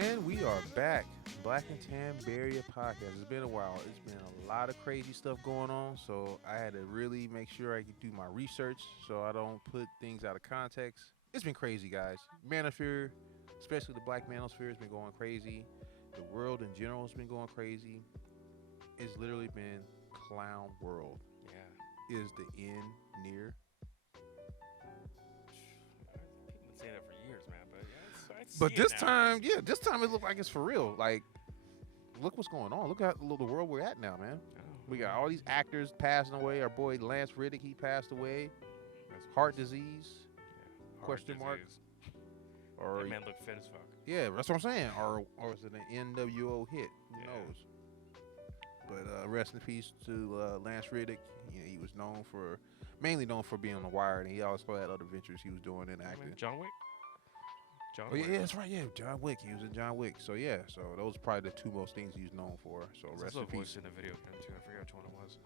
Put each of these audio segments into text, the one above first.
And we are back. Black and Tan Barrier Podcast. It's been a while. It's been a lot of crazy stuff going on. So I had to really make sure I could do my research so I don't put things out of context. It's been crazy, guys. Manosphere, especially the Black Manosphere, has been going crazy. The world in general has been going crazy. It's literally been clown world. Yeah. Is the end near? People been saying that for years, man. But yeah, I But see it this now. time, yeah, this time it looked like it's for real. Like, look what's going on. Look at the world we're at now, man. We got all these actors passing away. Our boy Lance Reddick, he passed away. Heart disease, Yeah. question mark. Or That man looked fit as fuck. yeah, that's what I'm saying. Or is it an NWO hit? Who Yeah. knows? But rest in peace to Lance Reddick. You know, he was mainly known for being on The Wire, and he also had other ventures he was doing in acting. John Wick. John Oh yeah, Wick. yeah, that's right. Yeah, John Wick. He was in John Wick. So yeah, so those are probably the two most things he's known for. So There's rest also in a voice peace. in the video game too. I forget which one it was.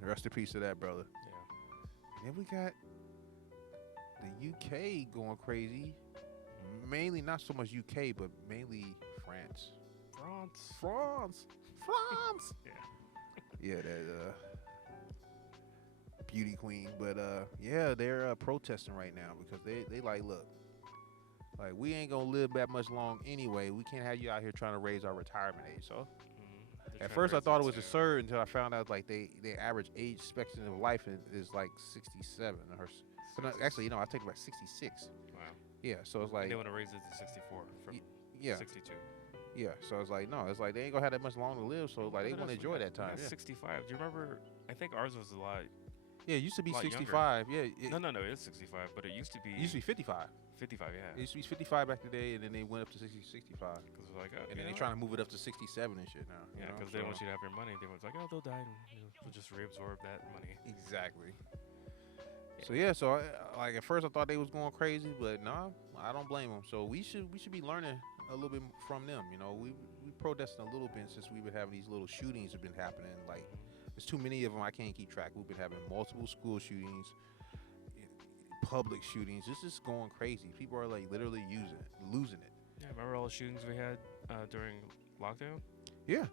Yeah, rest in peace to that brother. Yeah. And then we got the UK going crazy. Mainly not so much UK, but mainly France. France. France. France. Yeah. Yeah, that beauty queen. But yeah, they're protesting right now because they like, look, like we ain't gonna live that much long anyway. We can't have you out here trying to raise our retirement age. So They're at trying to first I raise thought it was to- absurd until I found out like they average age expectancy of life is like 67 or but no, actually, I take it back 66. Wow. Yeah, so it's like And they want to raise it to 64 from yeah, 62. yeah. So it's like no, it's like they ain't gonna have that much long to live. So like they want to enjoy that time. Yeah. 65. Do you remember? I think ours was a lot. Yeah, it used to be lot younger. 65. Yeah, No, it is 65, but it used to be. it used to be 55. 55, yeah. It used to be 55 back in the day, and then they went up to 65. Because we're like, oh, And then they're trying to move it up to 67 and shit now. Yeah, because they don't want you to have your money. They want like, oh, they'll die, and we'll just reabsorb that money. Exactly. So yeah, so like at first I thought they was going crazy, but no, I don't blame them. So we should be learning a little bit from them. We protesting a little bit since we've been having these little shootings have been happening. Like there's too many of them. I can't keep track. We've been having multiple school shootings, public shootings. This is going crazy. People are like literally losing it. Yeah, remember all the shootings we had during lockdown? Yeah.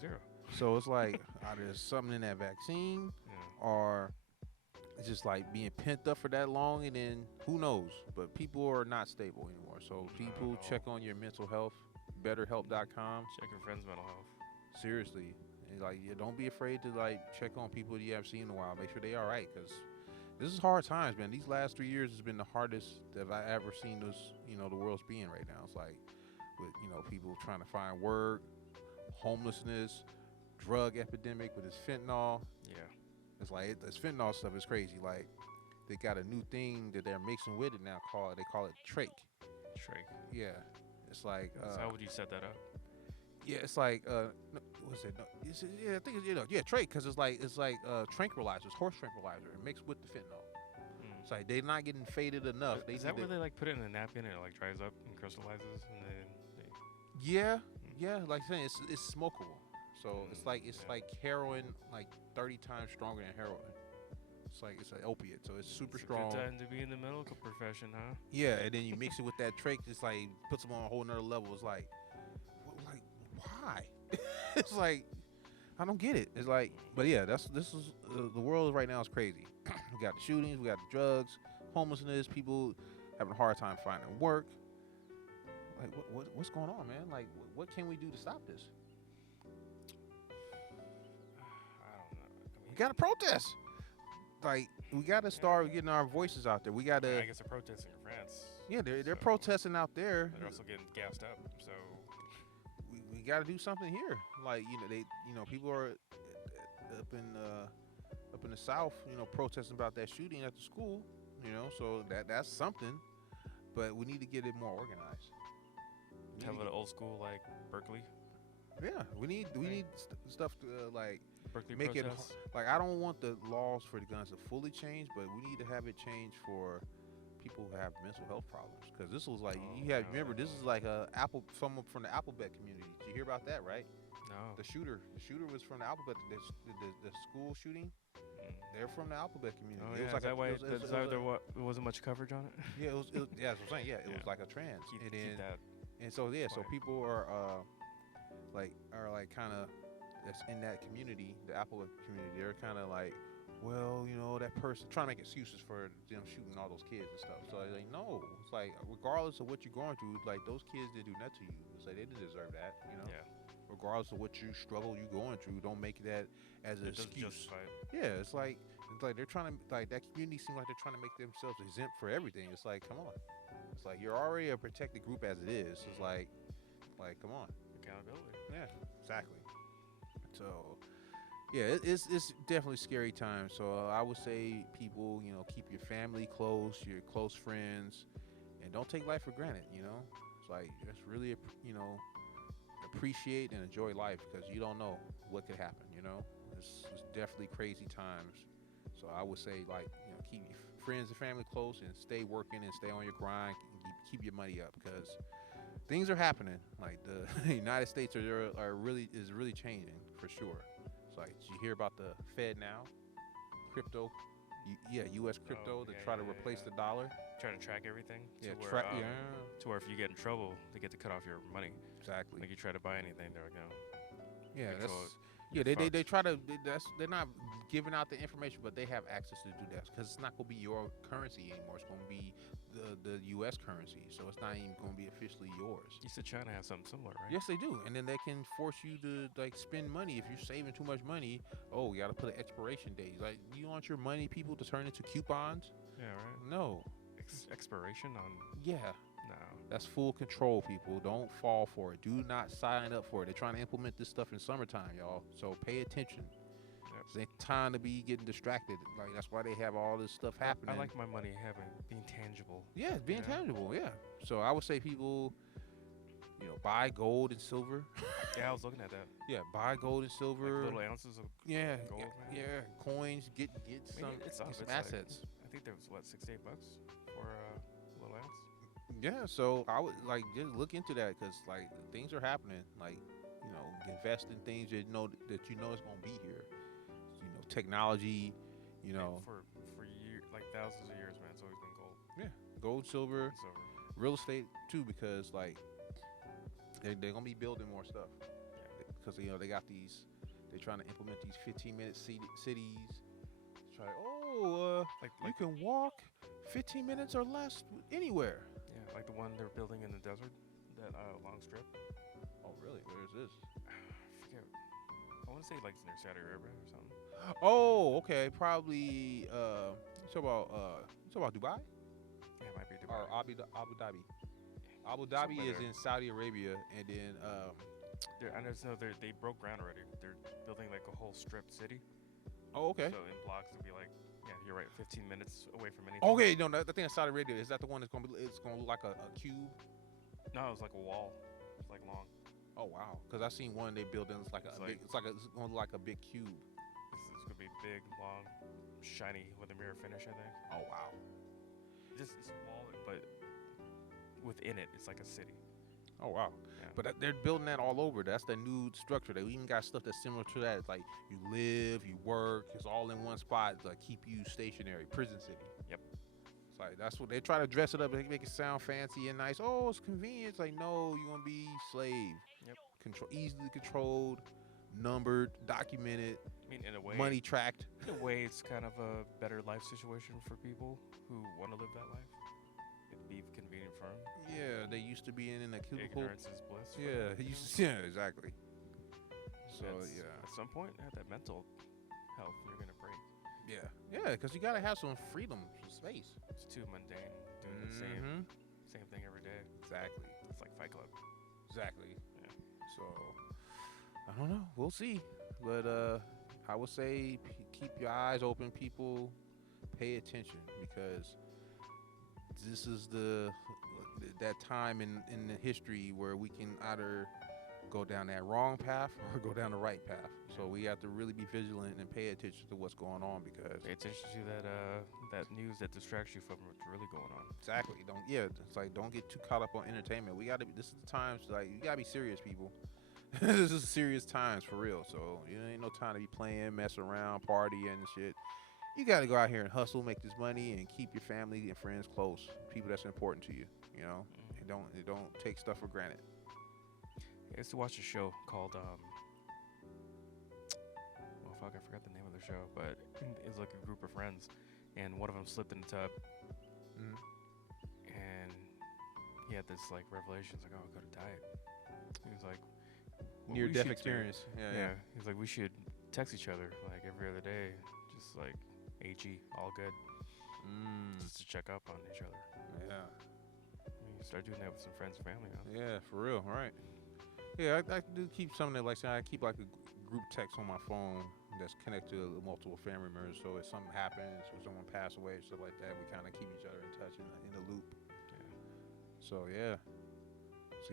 Zero. So it's like either something in that vaccine Yeah. or it's just like being pent up for that long, and then who knows? But people are not stable anymore. So people at check on your mental health. BetterHelp.com. Check your friend's mental health. Seriously, and like don't be afraid to like check on people you haven't seen in a while. Make sure they all right, because this is hard times, man. These last 3 years has been the hardest that I ever seen this. The world's being right now. It's like with people trying to find work, homelessness, drug epidemic with this fentanyl. Yeah. It's like this fentanyl stuff is crazy. Like they got a new thing that they're mixing with it now they call it trach. Trach. Yeah, it's like So how would you set that up? yeah, it's like no, what's it? No, yeah, I think it's trach because it's like tranquilizers, horse tranquilizer, mixed with the fentanyl. It's like they're not getting faded enough. Is that where they like put it in a napkin and it like dries up and crystallizes and then Yeah, like I saying, it's smokable. So it's like heroin, like 30 times stronger than heroin. It's an opiate, so it's super it's strong. a good time to be in the medical profession, huh? Yeah, and then you mix it with that trach, it's like puts them on a whole nother level. It's like why? It's like I don't get it. It's like, but yeah, this is the world right now is crazy. We got the shootings, we got the drugs, homelessness, people having a hard time finding work. Like what's going on, man? Like what can we do to stop this? I don't know. I mean, We gotta protest. Like we gotta start getting our voices out there. We gotta. I guess they're protesting in France. Yeah, they're So- protesting out there. They're also getting gassed up. So We gotta do something here. Like people are up in the South, protesting about that shooting at the school. So that's something. But we need to get it more organized. We have need an to old school like Berkeley. yeah, we need stuff to like Berkeley make it protests. like I don't want the laws for the guns to fully change, but we need to have it change for people who have mental health problems. Because this was like remember this is like someone from the Alphabet community. Did you hear about that, right? No. The shooter was from the Alphabet. The school shooting. They're from the Alphabet community. Oh It yeah. was like Is that why? it was There wasn't much coverage on it. yeah, it was. Yeah, that's what I'm saying. Yeah, it Yeah. was like a trans, Keep and then that. And so yeah, so Why? people are like kind of that's in that community, the Apple community. They're kind of like, well, you know, that person trying to make excuses for them shooting all those kids and stuff. So they like, no, it's like regardless of what you're going through, like those kids didn't do nothing to you. It's like they didn't deserve that, you know. Yeah, Regardless of what you struggle you going through, don't make that as an it doesn't excuse. justify it. Yeah, it's like they're trying to like that community seems like they're trying to make themselves exempt for everything. It's like, come on. It's like you're already a protected group as it is. It's like come on. Accountability. Yeah, exactly. So yeah, it's definitely scary times. So I would say people, you know, keep your family close, your close friends, and don't take life for granted. You know, it's like just really, you know, appreciate and enjoy life because you don't know what could happen. You know, it's definitely crazy times. So I would say like, you know, keep your friends and family close and stay working and stay on your grind and keep your money up because things are happening. Like the United States are really is really changing for sure. It's like you hear about the Fed now, crypto, yeah, U.S. crypto to Yeah, try to yeah, replace yeah. the dollar. Trying to track everything Yeah, yeah, to where if you get in trouble, they get to cut off your money. exactly. Like you try to buy anything, they're like, no, Yeah, that's control it. yeah. You're They fucked. try to that's they're not giving out the information, but they have access to do that because it's not gonna be your currency anymore. It's gonna be the U.S. currency, so it's not even gonna be officially yours. You said China has something similar, right? Yes, they do, and then they can force you to like spend money if you're saving too much money. Oh, you got to put an expiration date. Like, you want your money, people, to turn into coupons? Yeah, right. No. Expiration on Yeah, no. that's full control, people. Don't fall for it. Do not sign up for it. They're trying to implement this stuff in summertime, y'all. So pay attention. Yep. It's ain't time to be getting distracted. Like that's why they have all this stuff happening. I like my money being tangible. Yeah, it's being Yeah. tangible. Yeah. So I would say people, you know, buy gold and silver. Yeah, I was looking at that. Yeah, buy gold and Like silver. little ounces of Yeah, gold, yeah, man. yeah, coins. Get I mean, some, it's up. get some It's like- assets. I think there was what $6 to $8 for a little ounce. Yeah, so I would like just look into that because like things are happening. Like, you know, invest in things that you know is gonna be here. You know, technology. You Man, know, for years, like thousands of years, man. It's always been gold gold, silver, and silver. real estate too, because like they're gonna be building more stuff. Yeah. Because you know they got these. They're trying to implement these 15-minute cities. Try. Oh, Like you can walk 15 minutes or less anywhere. yeah, like the one they're building in the desert, that long strip. Oh, really? Where is this? I forget. I want to say like it's near Saudi Arabia or something. Oh, okay. Probably. You talk about Dubai Yeah, it might be Dubai. or Abu Dhabi. Abu Dhabi Somewhere is there. in Saudi Arabia, and then I just know they broke ground already. They're building like a whole strip city. oh, okay. So in blocks it'll be like, yeah, you're right, 15 minutes away from anything. Okay, no, the thing in Saudi Arabia is that the one that's gonna be. It's gonna look like a cube. No, it was like a wall. It's like long. Oh wow, because I seen one they building. It's like It's a big. like- It's gonna look like a big cube. It's gonna be big, long, shiny with a mirror finish. I think. Oh wow. Just it's a wall, but within it, it's like a city. Oh wow. Yeah. But they're building that all over. That's the new structure. They even got stuff that's similar to that. It's like you live, you work. It's all in one spot. To, like keep you stationary. Prison city. Yep. It's like that's what they try to dress it up and make it sound fancy and nice. Oh, it's convenient. It's like no, you're gonna be slave. Yep. Easily controlled, numbered, documented, I mean, in a way, money tracked. in a way, it's kind of a better life situation for people who want to live that life. It'd be convenient for them. Yeah, they used to be in a cubicle. Ignorance is bliss. for Yeah, them, you yeah, exactly. So That's- yeah. At some point, that mental health you're gonna break. Yeah, because you gotta have some freedom, some space. It's too mundane doing the same thing every day. Exactly, It's like Fight Club. exactly. Yeah. So I don't know. We'll see, but I would say keep your eyes open, people. Pay attention because this is that time in the history where we can either go down that wrong path or go down the right path. So we have to really be vigilant and pay attention to what's going on because Pay attention to that news that distracts you from what's really going on. exactly it's like don't get too caught up on entertainment. We gotta. This is the times like you gotta be serious, people. This is serious times for real. So you ain't no time to be playing, mess around, partying and shit. You gotta go out here and hustle, make this money, and keep your family and friends close. People that's important to you. You know. And don't take stuff for granted. I used to watch a show called well, fuck, I forgot the name of the show, but it was like a group of friends, and one of them slipped in the tub, Mm-hmm. and he had this like revelation. He's like, "Oh, I gotta diet." He was like, "What Near we death should do-" experience. Yeah, Yeah, he's like, "We should text each other like every other day, just like HE, all good, just to check up on each other." Yeah. You start doing that with some friends and family now. Yeah, for real, right? Yeah, I do keep something that, like, say, I keep like a group text on my phone that's connected to multiple family members. So if something happens or someone pass away or stuff like that, we kind of keep each other in touch in the loop. So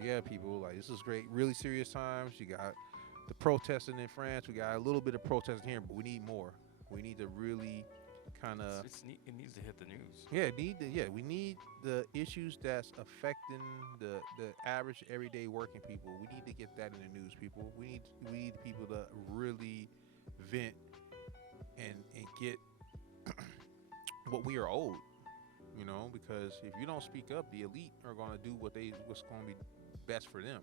yeah, people, like, this is great. Really serious times. You got the protesting in France. We got a little bit of protesting here, but we need more. We need to really kind of It needs to hit the news. we need the issues that's affecting the average everyday working people. We need to get that in the news, people. We need people to really vent and get what we are owed, you know, because if you don't speak up, the elite are going to do what's going to be best for them.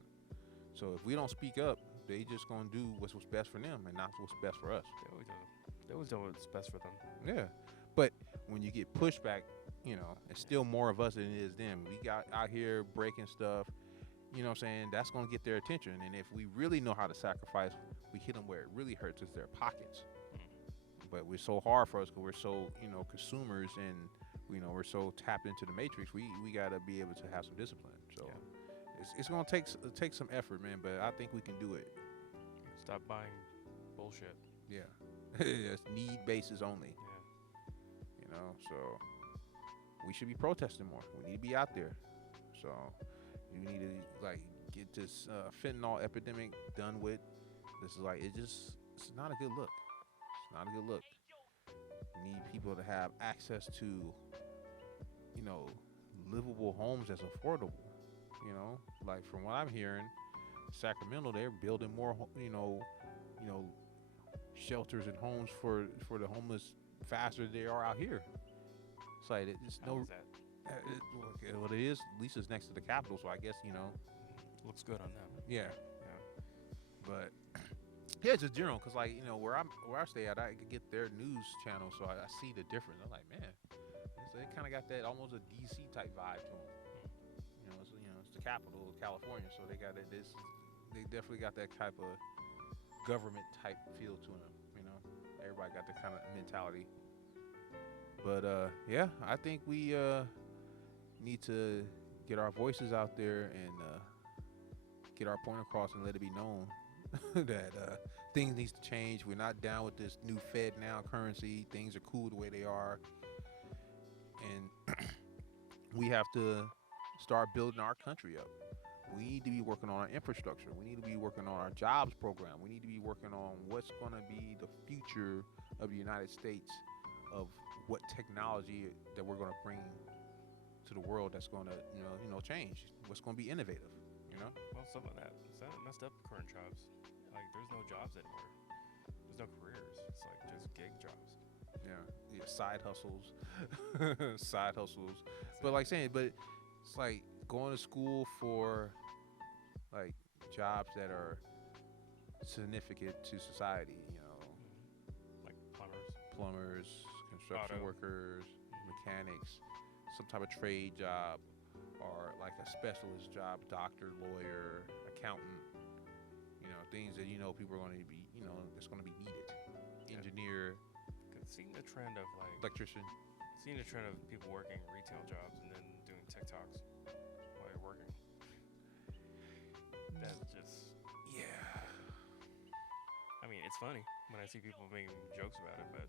So if we don't speak up, they just going to do what's best for them and not what's best for us. They always do what's best for them. Yeah, but when you get pushback, you know, it's still more of us than it is them. We got out here breaking stuff, you know what I'm saying? That's going to get their attention. And if we really know how to sacrifice, we hit them where it really hurts is their pockets. But we're so hard for us because we're so, you know, consumers and, you know, we're so tapped into the matrix. We got to be able to have some discipline. So it's going to take some effort, man, but I think we can do it. Stop buying bullshit. Yeah. It's need basis only. Yeah. You know, so we should be protesting more. We need to be out there. So you need to, like, get this fentanyl epidemic done with. This is like, it's not a good look. It's not a good look. We need people to have access to, you know, livable homes that's affordable. You know, like from what I'm hearing, Sacramento, they're building more, you know, shelters and homes for the homeless faster than they are out here. It's like it's How no. is that? What it is, at least it's next to the Capitol, so I guess, you know. Looks good on them. Yeah, Yeah. but yeah, just general, cause like, you know, where I stay at, I could get their news channel, so I see the difference. I'm like, man, they kind of got that almost a DC type vibe to them. It's the capital of California, so they got that. They definitely got that type of government type feel to them. You know, everybody got that kind of mentality. But yeah, I think we need to get our voices out there and get our point across and let it be known that things needs to change. We're not down with this new Fed now currency. Things are cool the way they are, and we have to start building our country up. We need to be working on our infrastructure. We need to be working on our jobs program. We need to be working on what's going to be the future of the United States, of what technology that we're going to bring to the world that's going to, change. What's going to be innovative, you know? Well, some of that messed up current jobs. Like, there's no jobs anymore. There's no careers. It's like just gig jobs. Yeah, side hustles, side hustles. But like saying, it's like going to school for like jobs that are significant to society. You know, Like plumbers, construction workers, mechanics, some type of trade job, or like a specialist job, doctor, lawyer, accountant. You know, things that people are going to be, it's going to be needed. Engineer. Seeing the trend of like electrician. Seeing the trend of people working retail jobs and then doing TikToks while you're working. That's just I mean, it's funny when I see people making jokes about it,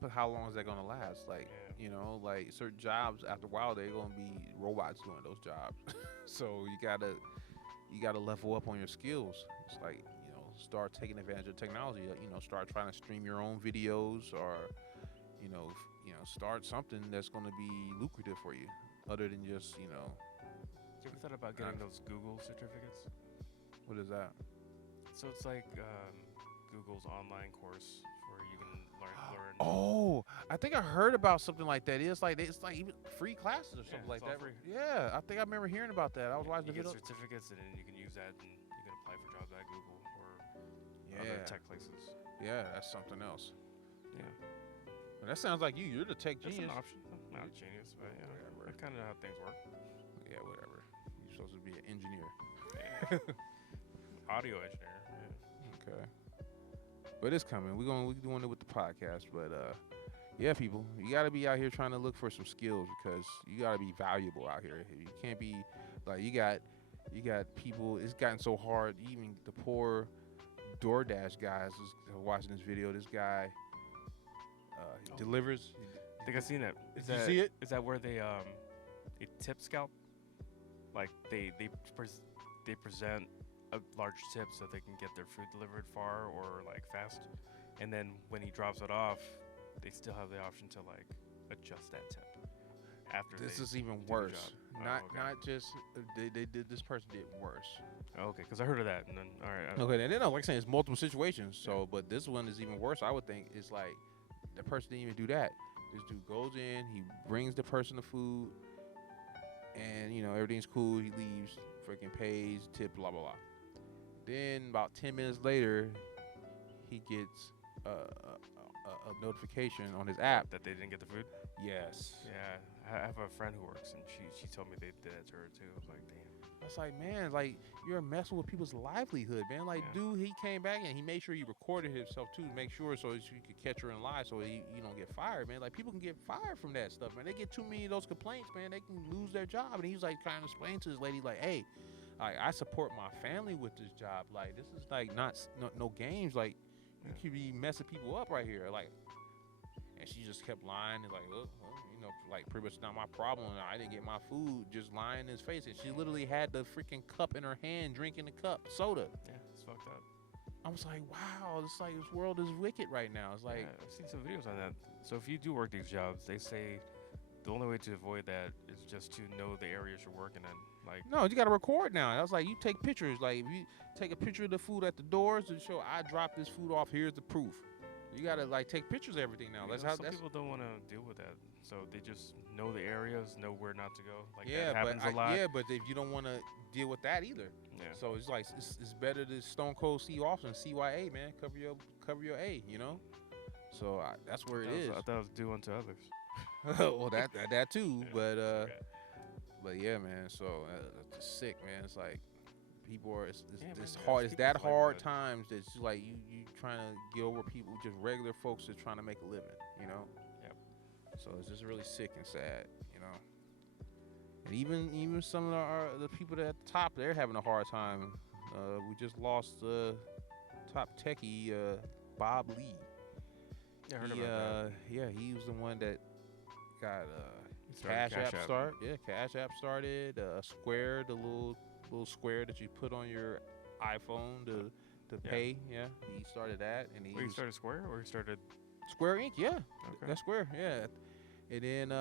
but how long is that gonna last? Like, like certain jobs after a while they're gonna be robots doing those jobs. So you gotta level up on your skills. It's like, start taking advantage of technology. Start trying to stream your own videos, or start something that's going to be lucrative for you, other than just You ever thought about getting those Google certificates? What is that? So it's like Google's online course where you can learn. Oh, I think I heard about something like that. It's like even free classes or something like it's all that. free. Yeah, I think I remember hearing about that. I was watching the You get video. certificates, and then you can use that, and you can apply for jobs at Google or other Yeah, tech places. yeah, that's something else. Yeah, But that sounds like you're the tech that's genius. an option. I'm not a genius, but yeah, Whatever. that's kind of how things work. Yeah, whatever. You're supposed to be an engineer. Yeah. Audio engineer. Yeah. Okay. But it's coming. We're doing it with the podcast. But yeah, people, you gotta be out here trying to look for some skills because you gotta be valuable out here. You can't be like you got people. It's gotten so hard. Even the poor DoorDash guys was watching this video. This guy delivers. I think I've seen it. Did you see it? Is that where they tip scalp? Like they present a large tip so they can get their food delivered far or like fast, and then when he drops it off, they still have the option to like adjust that tip after. This they is even do the worse. job. Not just they did. This person did worse. Okay, because I heard of that, and then all right. Okay, and then like I saying, it's multiple situations. So, but this one is even worse. I would think it's like the person didn't even do that. This dude goes in, he brings the person the food, and everything's cool. He leaves, freaking pays, tip, blah blah blah. Then about 10 minutes later, he gets a notification on his app. That they didn't get the food. Yes. Yeah, I have a friend who works, and she told me they did that to her too. I was like, damn. It's like, man, like you're messing with people's livelihood, man. Like, Yeah. dude, he came back and he made sure he recorded himself too, to make sure so you could catch her in lie, so you don't get fired, man. Like, people can get fired from that stuff, man. They get too many of those complaints, man. They can lose their job. And he was like trying to explain to this lady, like, hey, I support my family with this job. Like, this is like no games. Like, you could be messing people up right here. Like, and she just kept lying and like, look, like pretty much not my problem. I didn't get my food, just lying in his face. And she literally had the freaking cup in her hand, drinking the cup, soda. Yeah, it's fucked up. I was like, wow, it's like this world is wicked right now. It's like, I've seen some videos on that. So if you do work these jobs, they say the only way to avoid that is just to know the areas you're working in. Like, no, you got to record now. I was like, you take pictures. Like, if you take a picture of the food at the doors to show I dropped this food off, here's the proof. You got to like take pictures of everything now. That's how some people don't want to deal with that, so they just know the areas, know where not to go. Like yeah, that happens but a lot. yeah, but if you don't want to deal with that either, Yeah. so it's like it's better to Stone Cold Steve Austin, CYA, man, cover your A, So that's where it is. I thought it was due unto others. Well, that too, Yeah, but okay. but yeah, man. So it's just sick, man. It's like people are it's Yeah, man, hard. it's It's that people's hard livelihood. times. That's just like you trying to get over people, just regular folks that's trying to make a living, Yep. So it's just really sick and sad, And even some of the people that at the top, they're having a hard time. We just lost top techie Bob Lee. Yeah, I heard about that. Yeah, he was the one that got He started Cash App start. Yeah, Cash App started. Square, the little square that you put on your iPhone to Yeah. pay. Yeah, he started that, and he Wait, he started Square or he started? Square Inc. Yeah, Okay. that's Square. Yeah, and then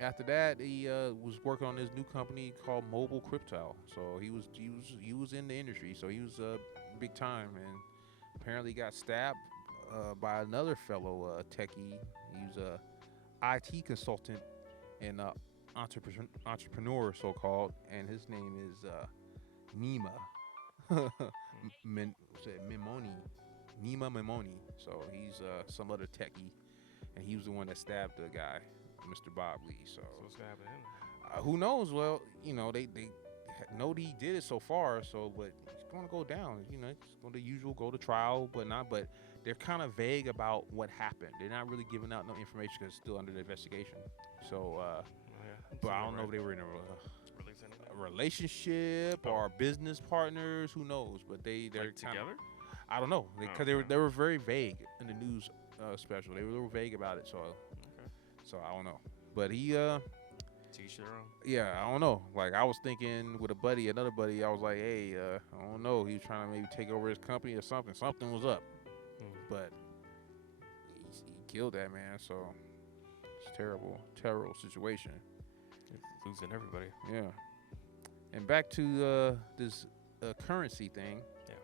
after that, he was working on this new company called Mobile Crypto. So he was in the industry. So he was big time, and apparently got stabbed by another fellow techie. He was a IT consultant and entrepreneur, so called, and his name is Nima Mimoni. Nima Mimoni. So he's some other techie, and he was the one that stabbed the guy, Mr. Bob Lee. So So what's gonna happen to him? who knows? Well, they know that he did it so far. So, but it's going to go down. It's going to usual go to trial, but not. But they're kind of vague about what happened. They're not really giving out no information because it's still under the investigation. So, Oh, yeah. but I don't know if they were in a Release anything? relationship Oh. or business partners. Who knows? But they're Like kinda, together? I don't know because okay. they were very vague in the news special. They were vague about it. So Okay. I don't know. But he Teach their own. yeah, I don't know. Like I was thinking with another buddy. I was like, hey, I don't know. He was trying to maybe take over his company or something. Something was up, but he killed that man. So it's terrible situation. It's losing everybody. Yeah. And back to this currency thing. Yeah.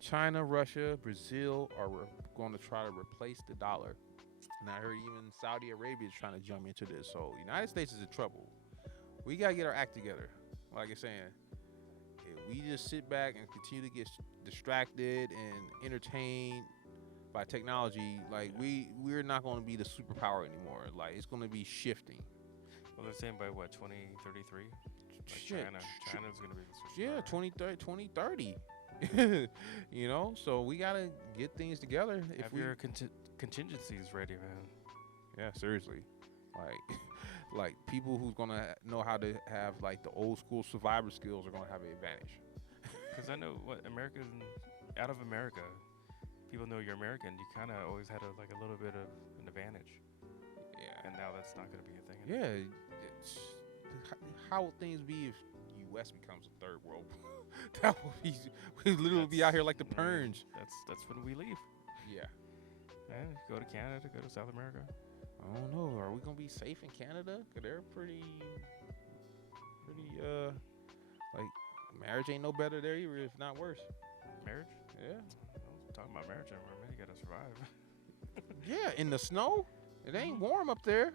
China, Russia, Brazil are going to try to replace the dollar. And I heard even Saudi Arabia is trying to jump into this. So United States is in trouble. We gotta get our act together. Like I'm saying, if we just sit back and continue to get distracted and entertained by technology, like we're not going to be the superpower anymore. Like it's going to be shifting. Well, they're saying by what 2033, Shit. China's gonna be the Yeah, superpower. 2030. You know, so we gotta get things together. If Have we, your contingencies ready, man. yeah, seriously, like, like people who's gonna know how to have like the old school survivor skills are gonna have an advantage. Because I know what out of America, people know you're American. You kind of always had a little bit of an advantage, Yeah, and now that's not gonna be a thing. yeah. It's, how would things be if U.S. becomes a third world? That would be we literally be out here like the Yeah, Purge. That's when we leave. Yeah. Yeah, go to Canada, go to South America. I don't know. Are we gonna be safe in Canada? Cause they're pretty, like marriage ain't no better there either, if not worse. Marriage? Yeah. I'm talking about marriage, man. You gotta survive. Yeah, in the snow. It ain't warm up there.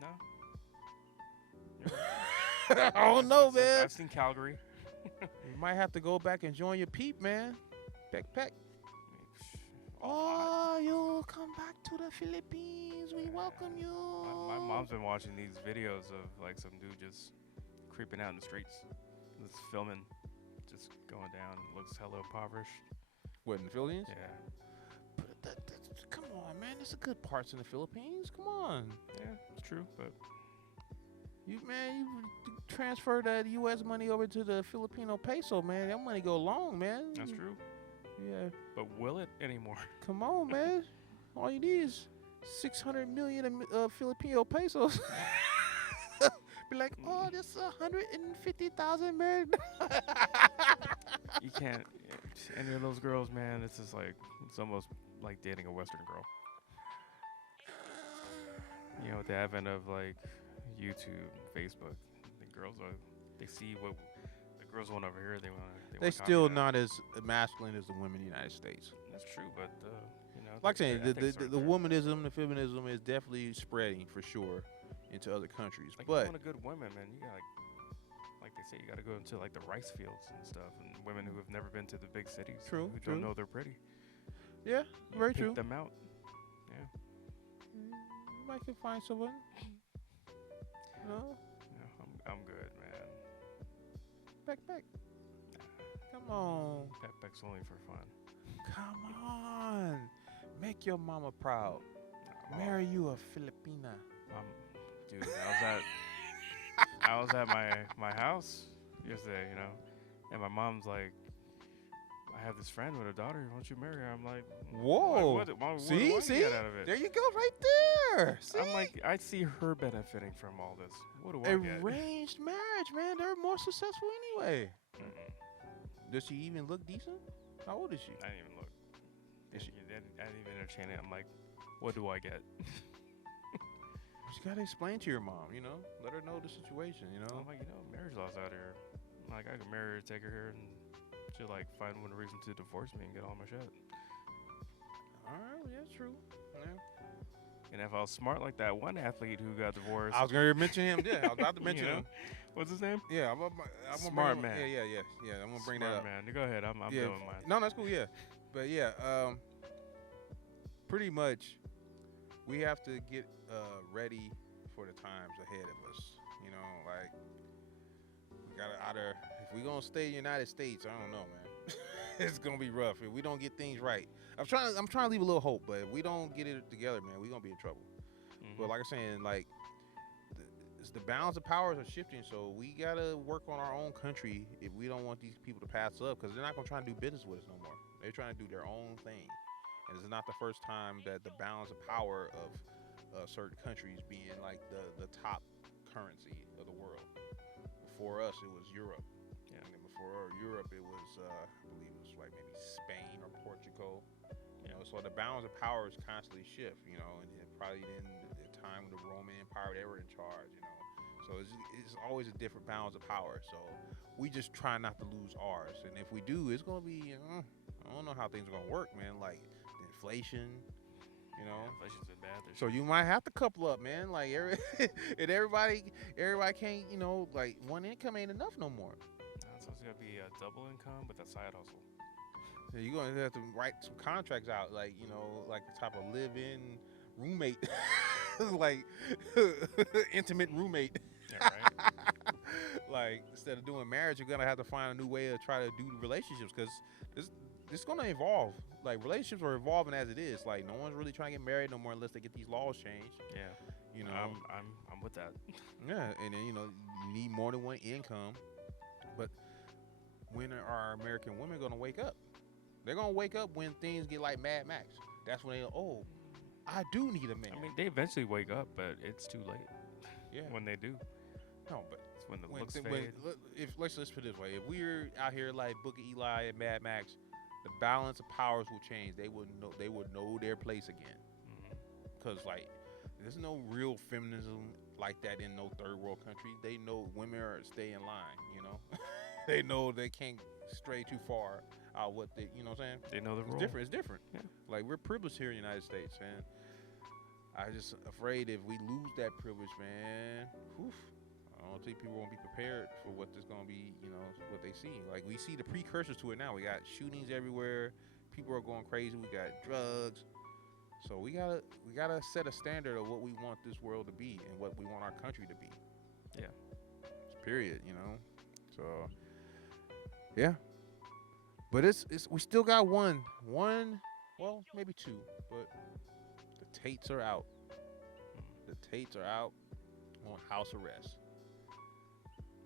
No. I don't know, man. I've seen Calgary. You might have to go back and join your peep, man. Peck, peck. Oh, you'll come back to the Philippines. We welcome you. My mom's been watching these videos of like some dude just creeping out in the streets, just filming, just going down. Looks hella impoverished. What, in the Philippines? Yeah, But come on, man. There's some good parts in the Philippines. Come on. yeah, it's true. But You transfer that U.S. money over to the Filipino peso, man. That money go long, man. that's true. Yeah. But will it anymore? Come on, man. All you need is 600 million Filipino pesos. Be like, oh, this 150,000 American. You can't. Any of those girls, man. It's just like it's almost like dating a Western girl. You know, with the advent of like YouTube, Facebook, the girls they see what the girls want over here. They want. They still not as masculine as the women in the United States. That's true, but you know, Like saying, the ethics aren't the there. womanism, the feminism is definitely spreading for sure into other countries. Like, But you want a good woman, man. You got like they say, you got to go into like the rice fields and stuff, and women who have never been to the big cities, True, who true. don't know they're pretty. yeah, very Pick true. them out. You might can find someone. No, Yeah, I'm good, man. back. Come on. Pet's only for fun. Come on. Make your mama proud. Marry you a Filipina. Dude, I was at my house yesterday, you know, and my mom's like, I have this friend with a daughter. Why don't you marry her? I'm like, Whoa. What do I See? get out of it? There you go right there. See? I'm like, I see her benefiting from all this. What do I get? Arranged marriage, man. They're more successful anyway. Mm-mm. Does she even look decent? How old is she? I didn't even look. Is she? I didn't even entertain it. I'm like, what do I get? You gotta explain to your mom, you know? Let her know the situation, you know? I'm like, marriage laws out here. I'm like, I could marry her, take her here, and she'll like find one reason to divorce me and get all my shit. Alright, yeah, true. Yeah. And if I was smart like that one athlete who got divorced, I was gonna mention him, yeah. I was about to mention You know? him. what's his name? Yeah, I'm gonna Smart bring him, man. Yeah, I'm gonna bring Smart that up. man. Go ahead. I'm Yeah, doing mine. No, that's cool, yeah. But yeah, pretty much we have to get ready for the times ahead of us. You know, like we gotta either if we gonna stay in the United States, I don't know, man. It's gonna be rough if we don't get things right. I'm trying to leave a little hope, but if we don't get it together, man, we're gonna be in trouble. Mhm. But like I'm saying, like the balance of powers are shifting, so we gotta work on our own country if we don't want these people to pass up, because they're not gonna try to do business with us no more. They're trying to do their own thing, and it's not the first time that the balance of power of certain countries being like the top currency of the world. Before us, it was Europe. Yeah. And then before Europe, it was I believe it was like maybe Spain or Portugal. You know, so the balance of powers constantly shift. You know, and it probably in the time when the Roman Empire they were in charge. You know, so So it's always a different balance of power. So we just try not to lose ours. And if we do, it's gonna be. I don't know how things are gonna work, man. Like the inflation, you know. Yeah, inflation's been bad this So year. you might have to couple up, man. Like and everybody can't, like one income ain't enough no more. So it's gonna be a double income with a side hustle. So you're gonna have to write some contracts out, like like the type of live-in roommate, like intimate roommate. Yeah, right. Like instead of doing marriage, you're gonna have to find a new way to try to do relationships because this gonna evolve. Like relationships are evolving as it is. Like no one's really trying to get married no more unless they get these laws changed. Yeah. You know. I'm with that. Yeah, and then you need more than one income. But when are American women gonna wake up? They're gonna wake up when things get like Mad Max. That's when I do need a man. I mean, they eventually wake up, but it's too late. Yeah. When they do. No, but It's when the looks let's fade. put it this way: if we're out here like Book of Eli and Mad Max, the balance of powers will change. They would know their place again. Because like, there's no real feminism like that in no third world country. They know women are stay in line. They know they can't stray too far out what they. You know what I'm saying? They know the rule. It's different. Yeah. Like we're privileged here in the United States, and I just afraid if we lose that privilege, man. Oof, I don't think people won't be prepared for what there's gonna be. What they see. Like we see the precursors to it now. We got shootings everywhere. People are going crazy. We got drugs. So we gotta set a standard of what we want this world to be and what we want our country to be. Yeah. Period. So yeah. But it's we still got one, well maybe two, but the Tates are out. The Tates are out on house arrest,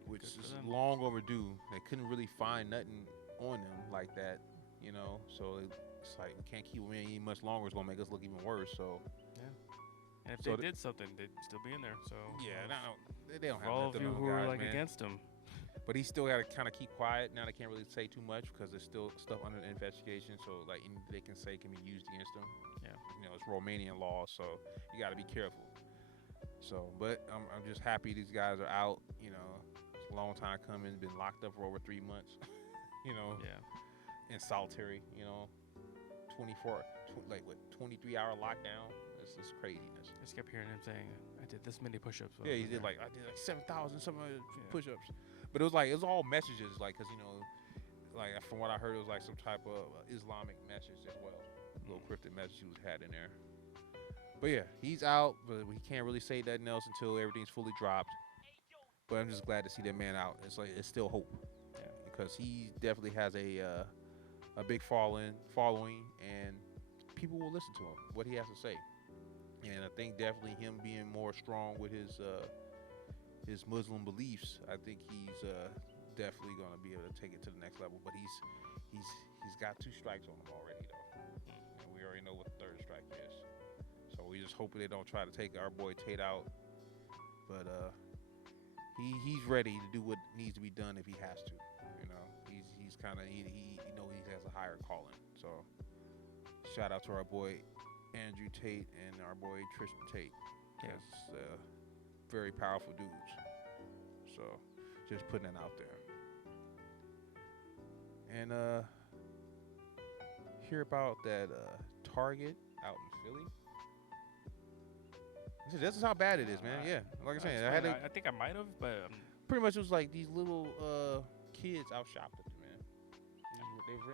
which Good for is them. long overdue. They couldn't really find nothing on them like that, So it's like we can't keep them in any much longer. It's gonna make us look even worse. So And if So they did something, they'd still be in there. So they don't for have all of nothing you on who guys, are like man. against them, But he still got to kind of keep quiet. Now they can't really say too much because there's still stuff under investigation. So like anything they can say can be used against them. Yeah. It's Romanian law, so you got to be careful. So, but I'm just happy these guys are out. It's a long time coming. Been locked up for over 3 months. yeah, In solitary. 23-hour lockdown. It's just craziness. I just kept hearing him saying, "I did this many push-ups." while Yeah, I he was did there." I did 7,000 some Yeah. push-ups, but it was all messages, like, cause like from what I heard, it was like some type of Islamic message as well, little cryptic message he had in there. But yeah, he's out, but we can't really say nothing else until everything's fully dropped. But I'm just glad to see that man out. It's like it's still hope, because he definitely has a big following, and people will listen to him, what he has to say. And I think definitely him being more strong with his Muslim beliefs, I think he's definitely going to be able to take it to the next level. But he's got 2 strikes on him already, though, and we already know what the 3rd strike is. So we just hope they don't try to take our boy Tate out. But he's ready to do what needs to be done if he has to. He's kind of he has a higher calling. So shout out to our boy Andrew Tate and our boy Tristan Tate. Yes, very powerful dudes. So just putting it out there. And hear about that Target out in Philly. This is how bad it is, man. Yeah, like I said, I think I might have, but pretty much it was like these little kids out shopped at them, man.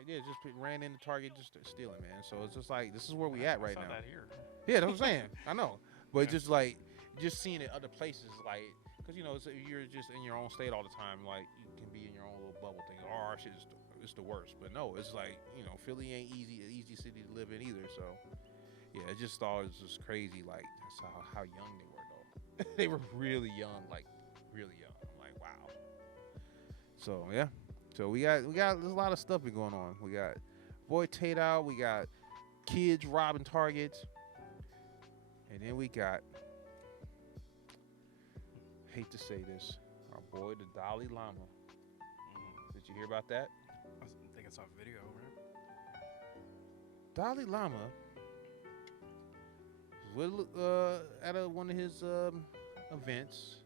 They just ran into Target just stealing, man. So it's just like this is where we at right I saw now. that here. Yeah, that's what I'm saying. I know, but Yeah. just seeing it other places, like, because you're just in your own state all the time, like you can be in your own little bubble thing. Oh, our shit is the worst, but no, it's like Philly ain't an easy city to live in either. So yeah, I just thought it was just crazy, like that's how young they were though. They were really young, like really young. I'm like, wow. So yeah, so we got there's a lot of stuff been going on. We got boy Tate out, we got kids robbing Targets, and then we got, hate to say this, our boy the Dalai Lama. Did you hear about that? I think I saw a video, right? Dalai Lama was at one of his events,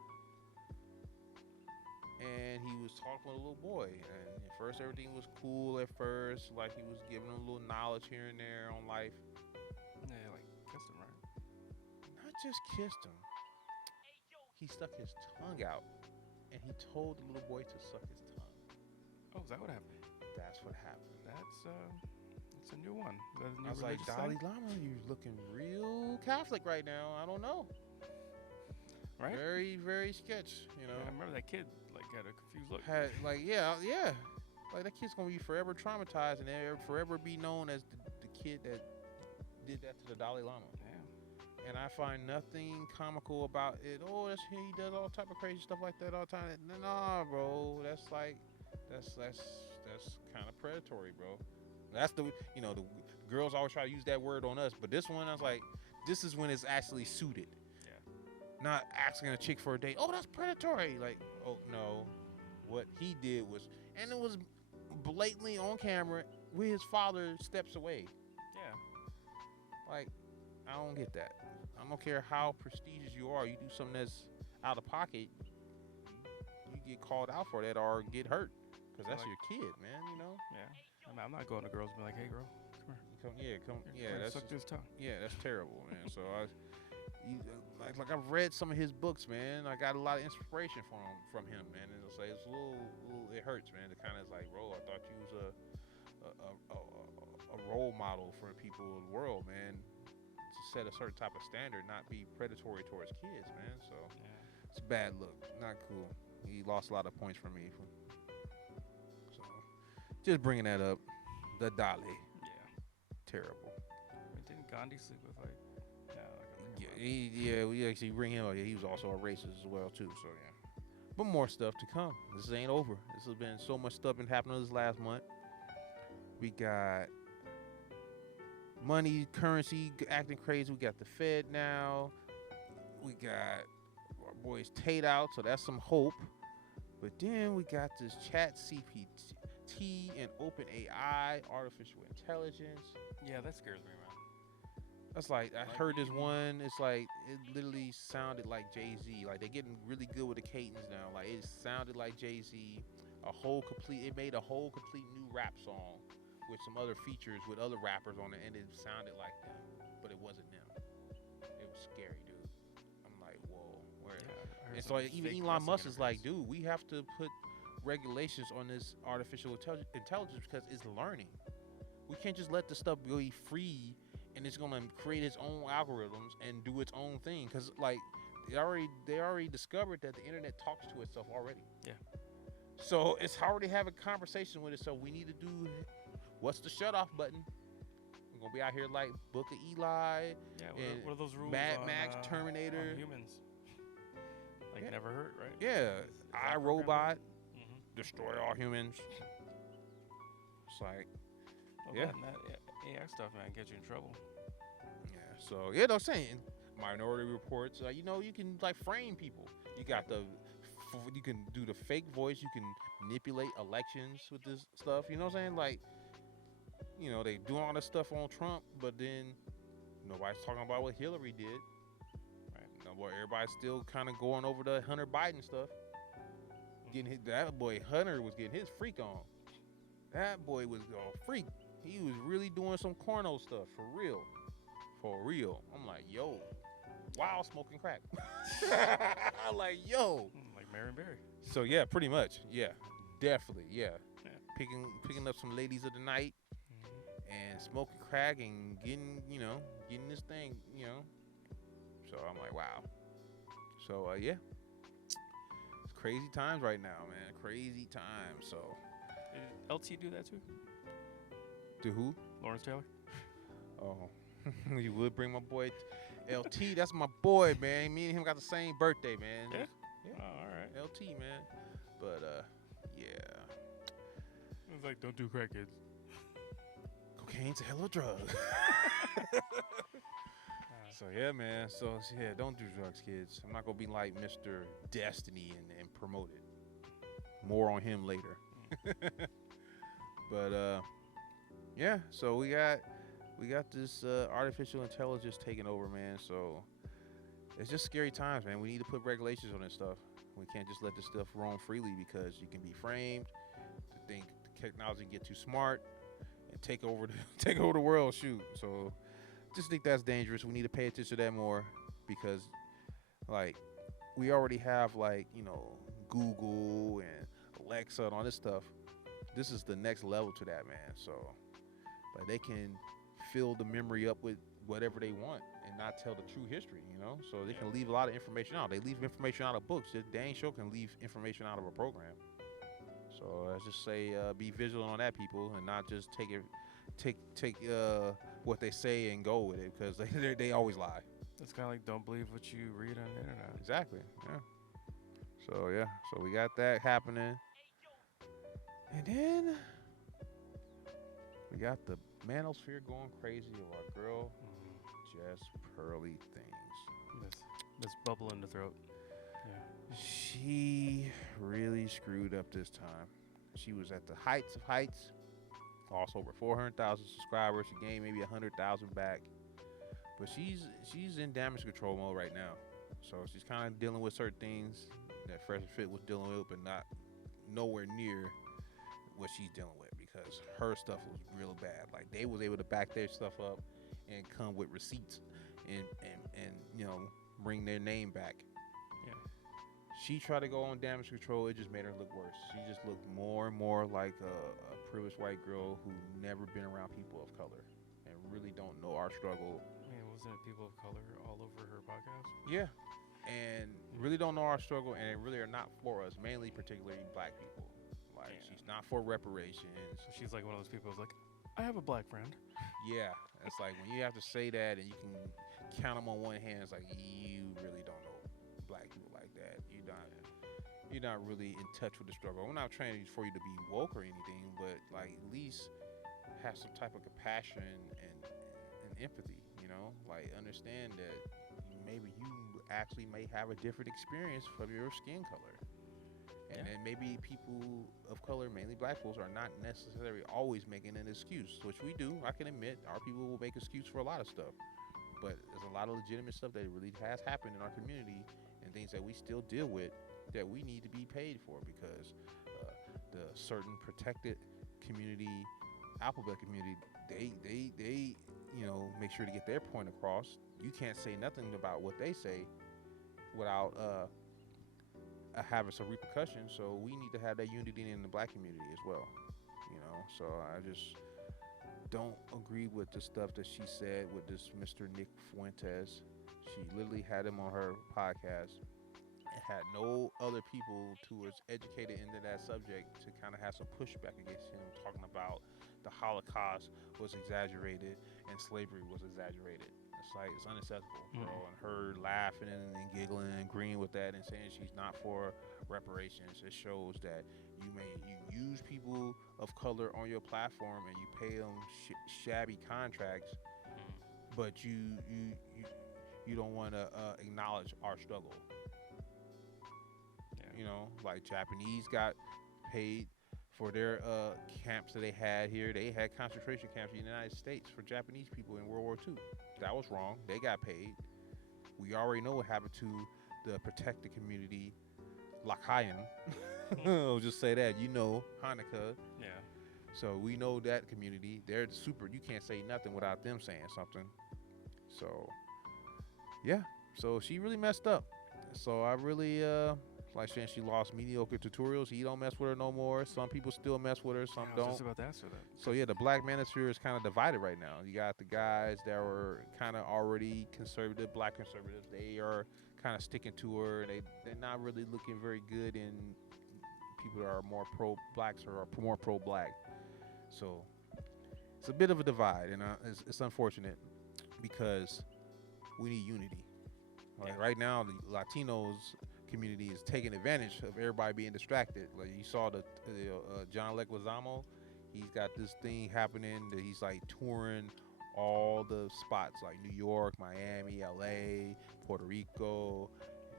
and he was talking to a little boy. And at first, everything was cool. At first, like he was giving him a little knowledge here and there on life. Yeah, like kissed him, right? Not just kissed him. He stuck his tongue out, and he told the little boy to suck his tongue. Oh, is that what happened? That's what happened. That's a new one. Is that a new I was like, religious Dalai thing? Lama, you're looking real Catholic right now. I don't know. Right? Very, very sketch. You know, Yeah, I remember that kid like had a confused look. had like yeah. Like that kid's gonna be forever traumatized and forever be known as the kid that did that to the Dalai Lama. Yeah. And I find nothing comical about it. Oh, that's he does all type of crazy stuff like that all the time. Nah, bro, that's kind of predatory, bro. That's the the girls always try to use that word on us, but this one I was like, this is when it's actually suited. Yeah. Not asking a chick for a date. Oh, that's predatory. Like, oh no, what he did was, and it was blatantly on camera with his father steps away. Yeah. Like, I don't get that. I don't care how prestigious you are. You do something that's out of pocket, you get called out for that or get hurt because that's your kid, man. You know. Yeah. I'm not going to girls and be like, hey, girl, come here. That's suck this tongue. yeah, that's terrible, man. So like I've read some of his books, man. I got a lot of inspiration from him, man. And it's like it's a little it hurts, man. It kind of is like, bro, I thought you was a role model for people in the world, man. To set a certain type of standard, not be predatory towards kids, man. So Yeah. it's a bad look, not cool. He lost a lot of points from me. So just bringing that up, the Dalai, Yeah. terrible. I mean, didn't Gandhi sleep with like? We actually bring him up. Yeah, he was also a racist as well too. So yeah, but more stuff to come. This ain't over. This has been so much stuff been happening this last month. We got money, currency acting crazy. We got the Fed now. We got our boys Tate out, so that's some hope. But then we got this Chat CPT and OpenAI, artificial intelligence. Yeah, that scares me, man. That's like I heard this one. It's like it literally sounded like Jay-Z. Like they're getting really good with the cadence now. Like it sounded like Jay-Z. It made a whole complete new rap song with some other features with other rappers on it, and it sounded like them, but it wasn't them. It was scary, dude. I'm like, whoa, where? Yeah, And so even Elon Musk is like, dude, we have to put regulations on this artificial intelligence because it's learning. We can't just let this stuff be free and it's gonna create its own algorithms and do its own thing. Cause like they already discovered that the internet talks to itself already. Yeah. So it's already having conversation with it. So we need to do what's the shut off button. We're gonna be out here like Book of Eli. Yeah. And what are those rules? Mad on, Max, Terminator. on humans. Like Yeah. never hurt, right? Yeah. I Robot. Mm-hmm. Destroy all humans. It's like Well, Yeah. That AI stuff, man, gets you in trouble. yeah. So yeah, I'm saying Minority Reports. You know, you can like frame people. You got you can do the fake voice. You can manipulate elections with this stuff. You know what I'm saying? Like, you know, they doing all this stuff on Trump, but then nobody's talking about what Hillary did. Right? You know, boy, everybody's still kind of going over the Hunter Biden stuff. That boy Hunter was getting his freak on. That boy was a freak. He was really doing some corno stuff for real. For real. I'm like, yo, while smoking crack. I'm like, yo. Like Marion Barry. So yeah, pretty much. Yeah, definitely. Yeah. Yeah. Picking up some ladies of the night and smoking crack and getting this thing, So I'm like, wow. So yeah. It's crazy times right now, man. Crazy times. So Did LT do that too? to who? Lawrence Taylor? Oh. You would bring my boy LT. That's my boy, man. Me and him got the same birthday, man. Yeah? Yeah. Oh, all right. LT, man. But yeah. It was like, don't do crack, kids. Cocaine's a hell of a drug. So yeah, man. So yeah, don't do drugs, kids. I'm not gonna be like Mr. Destiny and promote it. More on him later. But yeah. So we got this artificial intelligence taking over, man. So it's just scary times, man. We need to put regulations on this stuff. We can't just let this stuff roam freely because you can be framed to think the technology can get too smart and take over the take over the world. Shoot, so just think that's dangerous. We need to pay attention to that more because like we already have like Google and Alexa and all this stuff. This is the next level to that, man. So like they can fill the memory up with whatever they want and not tell the true history, so they can leave a lot of information out. They leave information out of books. They ain't sure can leave information out of a program. So I just say be vigilant on that, people, and not just take what they say and go with it because they always lie. It's kind of like don't believe what you read on the internet. Exactly. Yeah. So we got that happening, and then we got the manosphere going crazy of our girl, Jess Pearly things. This bubble in the throat. Yeah. She really screwed up this time. She was at the heights of heights, lost over 400,000 subscribers. She gained maybe 100,000 back, but she's in damage control mode right now. So she's kind of dealing with certain things that Fresh and Fit was dealing with, but not nowhere near what she's dealing with because her stuff was real bad. Like they was able to back their stuff up and come with receipts and bring their name back. Yeah. She tried to go on damage control. It just made her look worse. She just looked more and more like a privileged white girl who never been around people of color and really don't know our struggle. Man, wasn't it people of color all over her podcast? Yeah. And really don't know our struggle and really are not for us, mainly particularly black people. Like she's not for reparations. So she's like one of those people who's like, I have a black friend. Yeah. It's like when you have to say that and you can count them on one hand, it's like you really don't know black people like that. You're not really in touch with the struggle. I'm not trying for you to be woke or anything, but like at least have some type of compassion and empathy, like understand that maybe you actually may have a different experience from your skin color. And then maybe people of color, mainly black folks, are not necessarily always making an excuse, which we do. I can admit our people will make excuse for a lot of stuff. But there's a lot of legitimate stuff that really has happened in our community and things that we still deal with that we need to be paid for because the certain protected community, alphabet community, they make sure to get their point across. You can't say nothing about what they say without having some repercussions. So we need to have that unity in the black community as well. So I just don't agree with the stuff that she said with this Mr. Nick Fuentes. She literally had him on her podcast and had no other people who was educated into that subject to kind of have some pushback against him, talking about the Holocaust was exaggerated and slavery was exaggerated. It's like, it's unacceptable, bro. And her laughing and giggling and agreeing with that and saying she's not for reparations. It shows that you use people of color on your platform and you pay them shabby contracts, but you don't want to acknowledge our struggle. Like Japanese got paid for their camps that they had here. They had concentration camps in the United States for Japanese people in World War II. That was wrong. They got paid. We already know what happened to the protected community, Lakayan. I'll just say that. Hanukkah. Yeah. So we know that community. They're super. You can't say nothing without them saying something. So, yeah. So she really messed up. So I really like saying she lost mediocre tutorials. He don't mess with her no more. Some people still mess with her. Some I was don't. just about to ask her that. So yeah, the black manosphere is kind of divided right now. You got the guys that were kind of already conservative, black conservatives. They are kind of sticking to her. They're not really looking very good in people that are more pro-blacks or are more pro-black. So it's a bit of a divide, and it's unfortunate because we need unity. Like right now, the Latinos community is taking advantage of everybody being distracted. Like you saw the John Leguizamo, he's got this thing happening that he's like touring all the spots like New York, Miami, LA, Puerto Rico.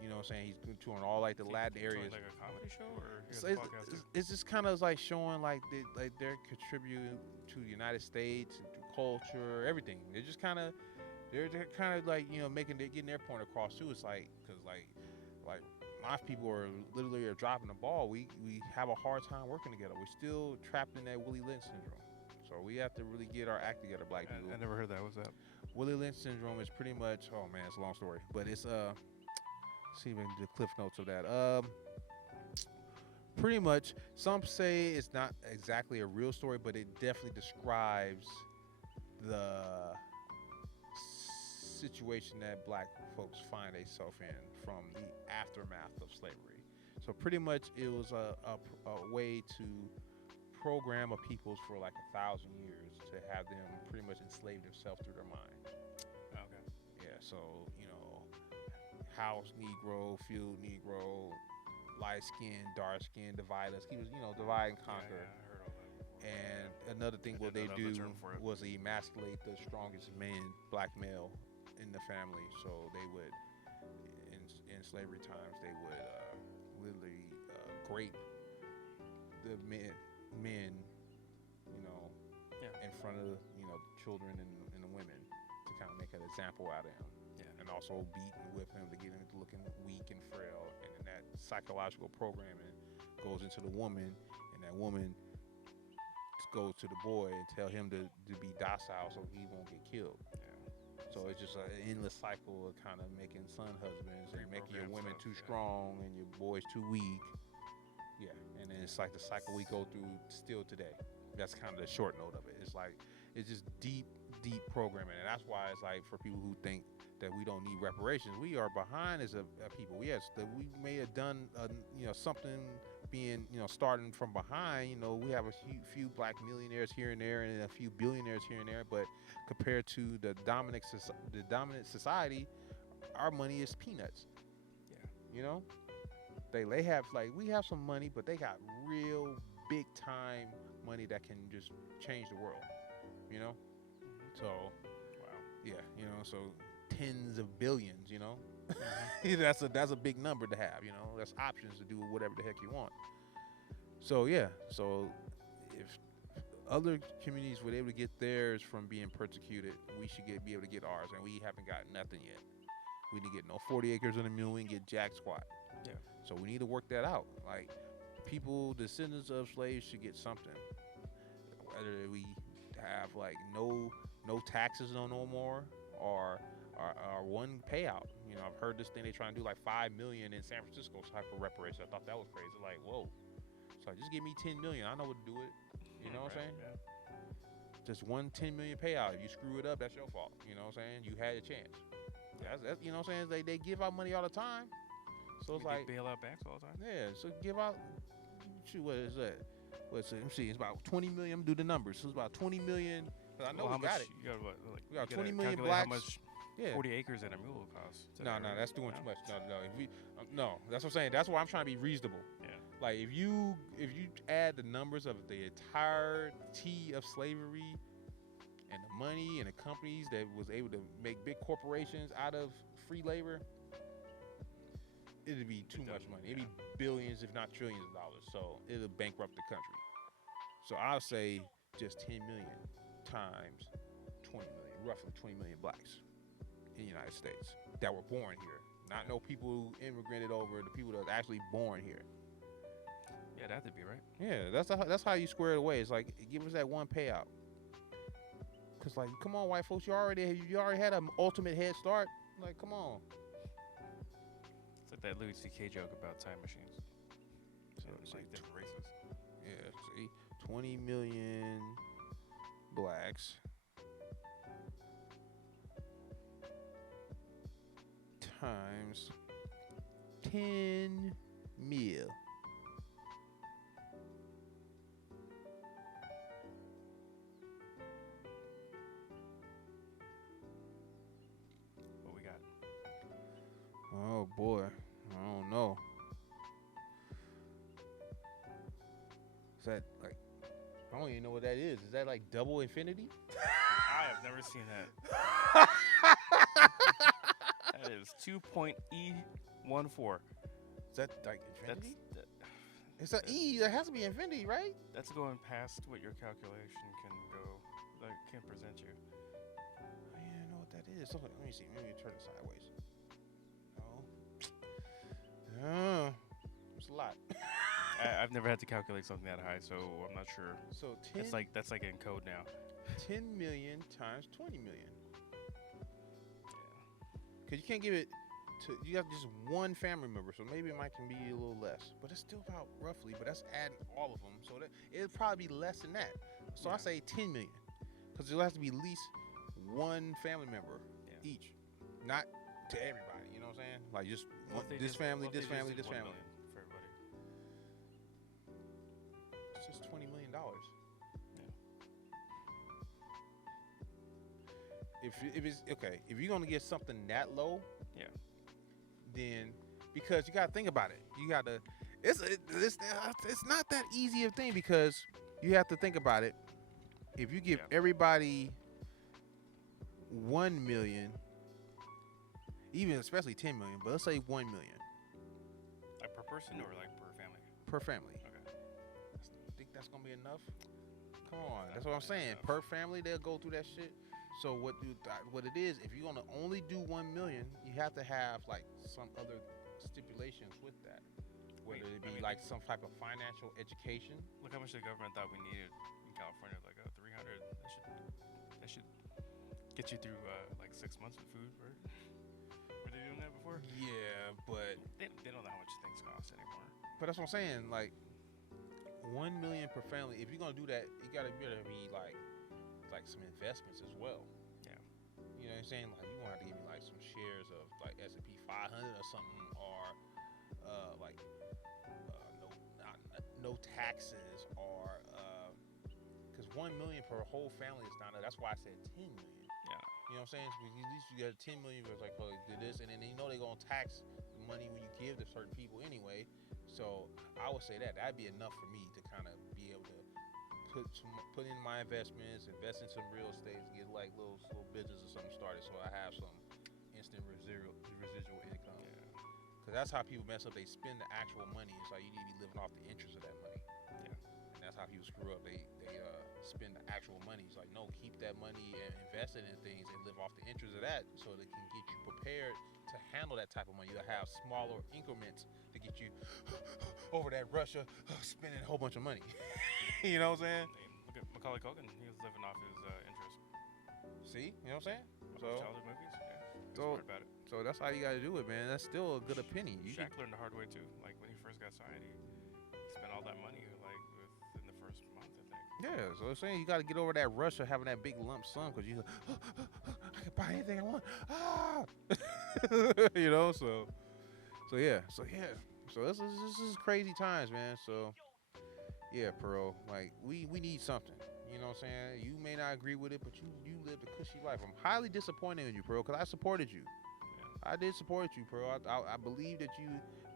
You know what I'm saying? He's touring all like the Latin areas. Like a comedy show, or So it's just kind of like showing like they're contributing to the United States, to culture, everything. They're kind of like getting their point across too. It's like because like my people are literally are dropping the ball. We have a hard time working together. We're still trapped in that Willie Lynch syndrome. So we have to really get our act together, black people. I never heard that. What's that? Willie Lynch syndrome is pretty much, oh man, it's a long story, but it's see even the cliff notes of that. Pretty much, some say it's not exactly a real story, but it definitely describes the situation that black folks find themselves in from the aftermath of slavery. So pretty much, it was a way to program a peoples for like 1,000 years to have them pretty much enslave themselves through their mind. Okay. Yeah, so, you know, house Negro, field Negro, light skin, dark skin, divide us. He was, you know, divide and conquer. Yeah, I heard all that before. And another thing what they do was emasculate the strongest man, black male, in the family. So they would, in slavery times, they would literally grape the men, you know, in front of, you know, the children and the women to kind of make an example out of him. Yeah. And also beat and whip him to get him to looking weak and frail. And then that psychological programming goes into the woman, and that woman goes to the boy and tell him to be docile so he won't get killed. Yeah. So it's just an endless cycle of kind of making son husbands and making your women too strong and your boys too weak. Yeah, and then it's like the cycle we go through still today. That's kind of the short note of it. It's like, it's just deep programming. And that's why it's like, for people who think that we don't need reparations, we are behind as a people. We may have done, you know, something being, you know, starting from behind. You know, we have a few black millionaires here and there and a few billionaires here and there, but compared to the dominant society, our money is peanuts. Yeah. You know? They have, like, we have some money, but they got real big time money that can just change the world, you know? So, wow. Yeah, you know, so tens of billions, you know? That's a big number to have, you know? That's options to do whatever the heck you want. So, yeah, so if other communities were able to get theirs from being persecuted, we should be able to get ours, and we haven't got nothing yet. We didn't get no 40 acres on a mule, we didn't get jack squat. Yeah. So we need to work that out. Like, people, descendants of slaves should get something. Whether we have like no taxes no more, or one payout. You know, I've heard this thing they trying to do like $5 million in San Francisco type of reparation. I thought that was crazy. Like, whoa. So just give me $10 million. I know what to do it. You know what I'm saying? Yeah. Just one $10 million payout. If you screw it up, that's your fault. You know what I'm saying? You had a chance. That's you know what I'm saying? They give out money all the time. So it's like bailout banks all the time. Yeah, so give out. Shoot, what is that? Let me see. It's about 20 million. I'm gonna do the numbers. So it's about 20 million. I know we got it. You got what? Like, we got 20 million blacks. How much 40 acres in a mule costs? No, that's doing too much. No. If we, no, that's what I'm saying. That's why I'm trying to be reasonable. Yeah. Like if you add the numbers of the entirety of slavery and the money and the companies that was able to make big corporations out of free labor, it'd be too much money. It'd be billions, if not trillions of dollars. So it'll bankrupt the country. So I'll say just 10 million times 20 million, roughly 20 million blacks in the United States that were born here. Not no people who immigrated over, the people that was actually born here. Yeah, that'd be right. Yeah, that's how you square it away. It's like, give us that one payout. Cause like, come on, white folks, you already had an ultimate head start. Like, come on. It's like that Louis C.K. joke about time machines. So it's like different races. Yeah, see, 20 million blacks times 10 mil. What we got? Oh boy, I don't know. Is that like, I don't even know what that is. Is that like double infinity? I have never seen that. That is 2.E14. Is that like infinity? It's an E. There has to be infinity, right? That's going past what your calculation can go, like, can present you. I don't know what that is. So, let me see. Maybe turn it sideways. It's a lot. I've never had to calculate something that high, so I'm not sure. So 10, That's like in code now. 10 million times 20 million. Yeah. Because you can't give it to, you got just one family member, so maybe it might can be a little less. But it's still about roughly, but that's adding all of them. So that it'll probably be less than that. So I Yeah. say 10 million. Because it'll have to be at least one family member Yeah. each. Not to everybody, you know what I'm saying? Like just What if they this just- family, what if this they just family, did this 1 family. million for everybody? It's just $20 million. If it's okay, if you're gonna get something that low, Yeah. then because you gotta think about it, you gotta it's not that easy of thing because you have to think about it. If you give Yeah. everybody 1 million, even especially 10 million, but let's say 1 million Like per person or like per family? per family, Okay. think that's gonna be enough? Come on, that's what I'm Definitely saying. enough. Per family, they'll go through that shit. So what it is, if you're gonna only do 1 million, you have to have like some other stipulations with that, whether Wait, it I be mean, like some type of financial education. Look how much the government thought we needed in California, like 300. That should get you through like 6 months of food, right? Were they doing that before? Yeah, but They don't know how much things cost anymore. that's what I'm saying. Like 1 million per family. If you're gonna do that, you gotta be like some investments as well. Yeah. You know what I'm saying? Like you gonna have to give me like some shares of like S&P 500 or something, or like no taxes, or because 1 million per whole family is not. That's why I said 10 million. Yeah. You know what I'm saying? So at least you got 10 million. It's like, oh, do this, and then you know they're gonna tax the money when you give to certain people anyway. So I would say that'd be enough for me to kind of be able to put in my investments, invest in some real estate, get like little business or something started, so I have some instant residual income. Yeah. Because that's how people mess up. They spend the actual money. It's like you need to be living off the interest of that money. Yeah. And that's how people screw up. They spend the actual money. It's like, no, keep that money and invest it in things and live off the interest of that, so they can get you prepared to handle that type of money. You'll have smaller increments to get you over that rush of spending a whole bunch of money. You know what I'm saying? Look at Macaulay Culkin. He was living off his interest. See? You know what I'm saying? Those So, childhood movies. Yeah. He's so- smart about it. so that's how you got to do it, man. That's still a good opinion. You Shaq learned the hard way too. Like when he first got signed, he spent all that money like within the first month, I think. Yeah, so I'm saying you got to get over that rush of having that big lump sum because you, I can buy anything I want. Ah, you know. So yeah. So this is crazy times, man. So yeah, Pearl. Like we need something. You know what I'm saying? You may not agree with it, but you lived a cushy life. I'm highly disappointed in you, Pearl, because I supported you. Yeah. I did support you, Pearl. I believe that you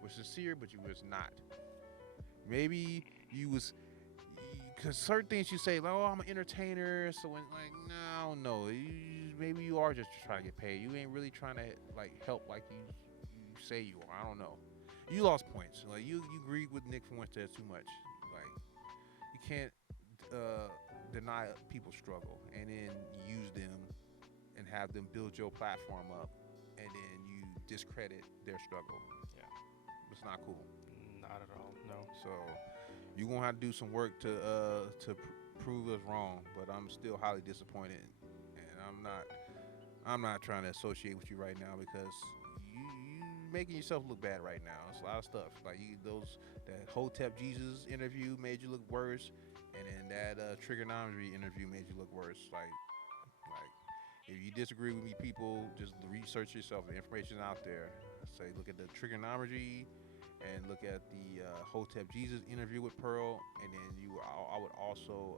were sincere, but you was not. Maybe you was, because certain things you say, like, oh, I'm an entertainer, so when, like, no, maybe you are just trying to get paid. You ain't really trying to, like, help like you say you are. I don't know. You lost points. Like, you agreed with Nick Fuentes too much. Like, you can't deny people's struggle and then use them and have them build your platform up, and then you discredit their struggle. Yeah. It's not cool. Not at all. No. So you're gonna have to do some work to prove us wrong. But I'm still highly disappointed, and I'm not trying to associate with you right now because you making yourself look bad right now. It's a lot of stuff like that Hotep Jesus interview made you look worse, and then that trigonometry interview made you look worse. Like if you disagree with me, people, just research yourself. The information's out there. Say look at the trigonometry and look at the Hotep Jesus interview with Pearl, and then I would also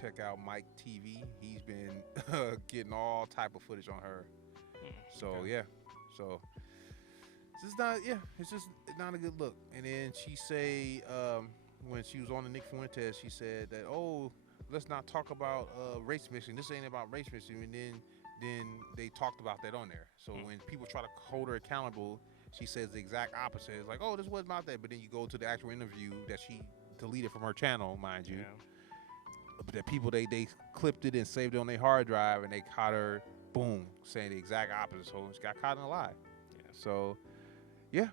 check out Mike TV. He's been getting all type of footage on her. So Okay. yeah, so it's just not a good look. And then she say when she was on the Nick Fuentes, she said that, oh, let's not talk about race mixing. This ain't about race mixing. And then they talked about that on there. So when people try to hold her accountable, she says the exact opposite. It's like, oh, this wasn't about that. But then you go to the actual interview that she deleted from her channel, mind you. Yeah. But that people, they clipped it and saved it on their hard drive, and they caught her, boom, saying the exact opposite. So she got caught in a lie. Yeah. So, yeah.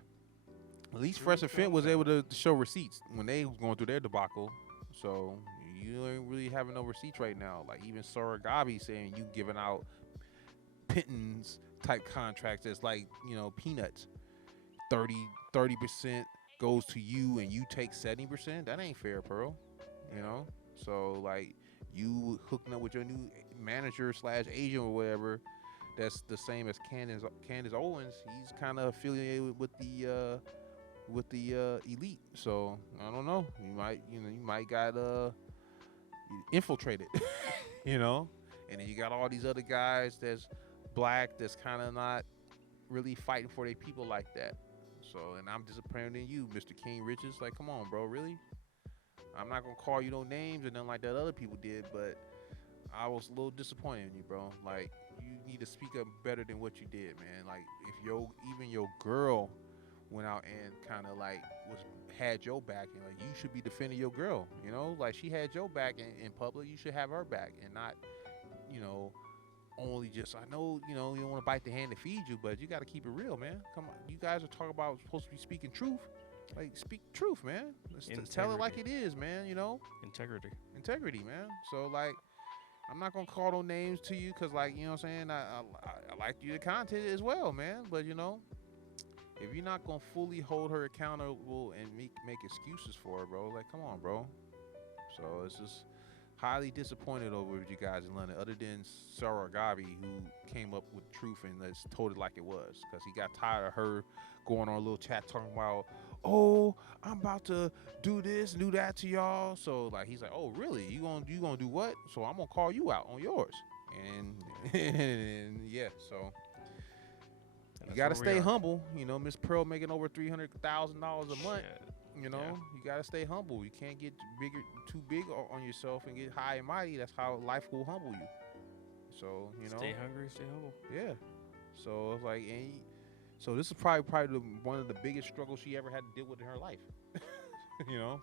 At least True, Fresh and Fit was yeah. able to show receipts when they was going through their debacle. So you ain't really having no receipts right now. Like even Sora Gabi saying you giving out pittance type contracts that's like, peanuts. 30% goes to you and you take 70%. That ain't fair, Pearl. You know? So like you hooking up with your new manager slash agent or whatever, that's the same as Candace Owens. He's kind of affiliated with the elite. So I don't know. You might got infiltrated. you know, and then you got all these other guys that's black that's kind of not really fighting for their people like that. So, and I'm disappointed in you, Mr. King Riches. Like, come on, bro, really? I'm not gonna call you no names or nothing like that other people did, but I was a little disappointed in you, bro. Like, you need to speak up better than what you did, man. Like, if even your girl went out and kind of like had your back, and like you should be defending your girl, like she had your back in public, you should have her back, and not, you know, only just. I know, you don't want to bite the hand that feeds you, but you got to keep it real, man. Come on, you guys are talking about supposed to be speaking truth. Like, speak truth, man. Tell it like it is, man. Integrity, man. So like, I'm not gonna call no names to you because, like, you know what I'm saying. I like you the content as well, man. But if you're not gonna fully hold her accountable and make excuses for her, bro, like, come on, bro. So it's just highly disappointed over with you guys in London, other than Sarah Gabi, who came up with truth and just told it like it was, because he got tired of her going on a little chat talking about, oh, I'm about to do this, do that to y'all. So like, he's like, oh, really? You gonna do what? So I'm gonna call you out on yours. And yeah, so you gotta stay humble. Miss Pearl making over $300,000 a month. You gotta stay humble. You can't get too big on yourself and get high and mighty. That's how life will humble you. So stay hungry, stay humble. Yeah. So it's like, so this is probably one of the biggest struggles she ever had to deal with in her life.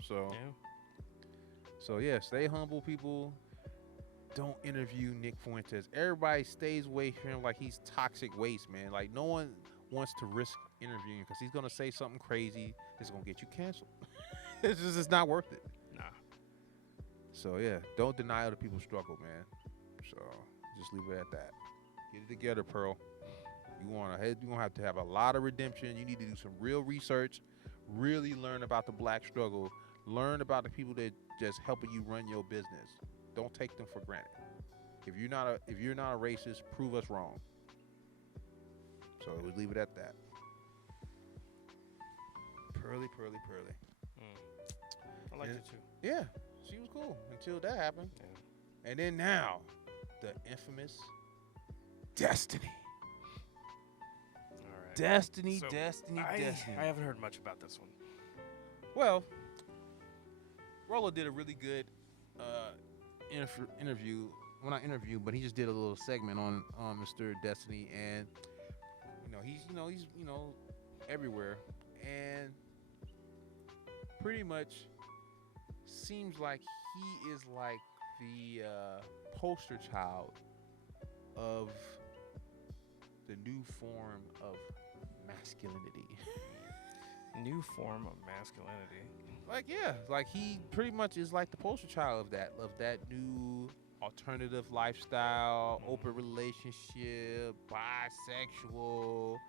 So yeah. So yeah, stay humble, people. Don't interview Nick Fuentes. Everybody stays away from him like he's toxic waste, man. Like, no one wants to risk interviewing because he's gonna say something crazy that's gonna get you canceled. It's not worth it. Nah. So yeah, don't deny other people's struggle, man. So just leave it at that. Get it together, Pearl. You're gonna have to have a lot of redemption. You need to do some real research, really learn about the black struggle, learn about the people that just helping you run your business. Don't take them for granted. If you're not a racist, prove us wrong. So we'll leave it at that. Pearly. I liked it too. Yeah, she was cool until that happened. Yeah. And then now, the infamous Destiny. All right. Destiny. I haven't heard much about this one. Well, Rollo did a really good interview. Well, not interview, but he just did a little segment on Mr. Destiny, and he's everywhere, and pretty much seems like he is like the poster child of the new form of masculinity. New form of masculinity. Like, yeah, like he pretty much is like the poster child of that new alternative lifestyle, open relationship, bisexual,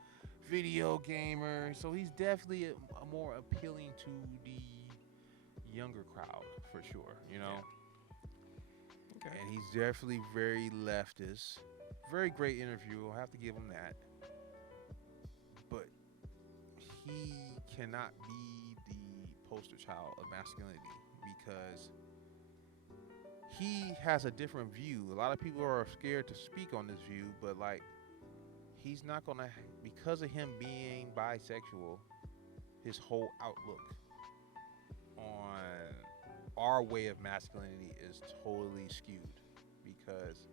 video gamer. So he's definitely a more appealing to the younger crowd for sure, Yeah. Okay. And he's definitely very leftist. Very great interview. I'll have to give him that. But he cannot be the poster child of masculinity because he has a different view. A lot of people are scared to speak on this view, but like, he's not gonna, because of him being bisexual, his whole outlook on our way of masculinity is totally skewed because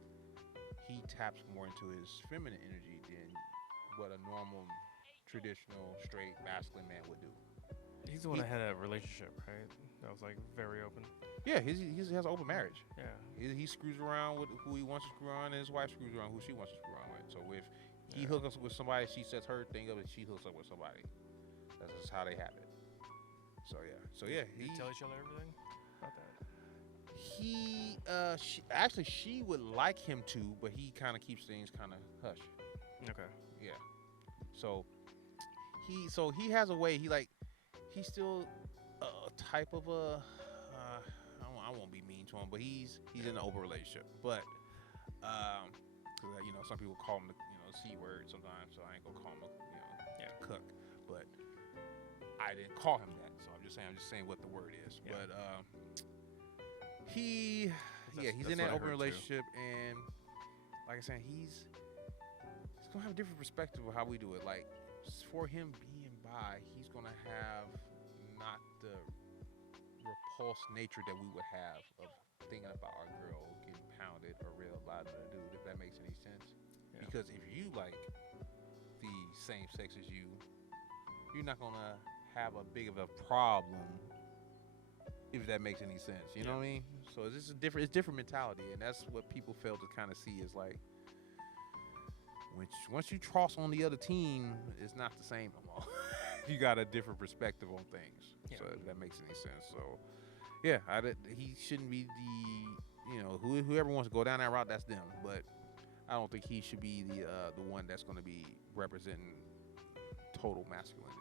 he taps more into his feminine energy than what a normal, traditional, straight, masculine man would do. He's the one that had a relationship, right? That was like very open. Yeah, he has an open marriage. Yeah. He screws around with who he wants to screw around, and his wife screws around who she wants to screw around with. So if he hooks up with somebody, she sets her thing up, and she hooks up with somebody. That's just how they have it. So yeah. So yeah, You tell each other everything about that. she would like him to, but he kind of keeps things kind of hush. Okay. Yeah. So he has a way. He's still a type of a. I won't be mean to him, but he's in an open relationship. But cause, some people call him the C word sometimes, so I ain't gonna call him cook. But I didn't call him that, so I'm just saying what the word is. Yeah. But he's in that open relationship, and like I said, he's gonna have a different perspective of how we do it. Like for him being bi, he's gonna have not the repulsed nature that we would have of thinking about our girl getting pounded or realizing a dude, if that makes any sense. Yeah. Because if you like the same sex as you, you're not gonna have a big of a problem, if that makes any sense. You know what I mean? So it's different mentality, and that's what people fail to kind of see is like once you cross on the other team, it's not the same no more. You got a different perspective on things. Yeah. So if that makes any sense. So yeah, he shouldn't be whoever wants to go down that route, that's them. But I don't think he should be the one that's going to be representing total masculinity.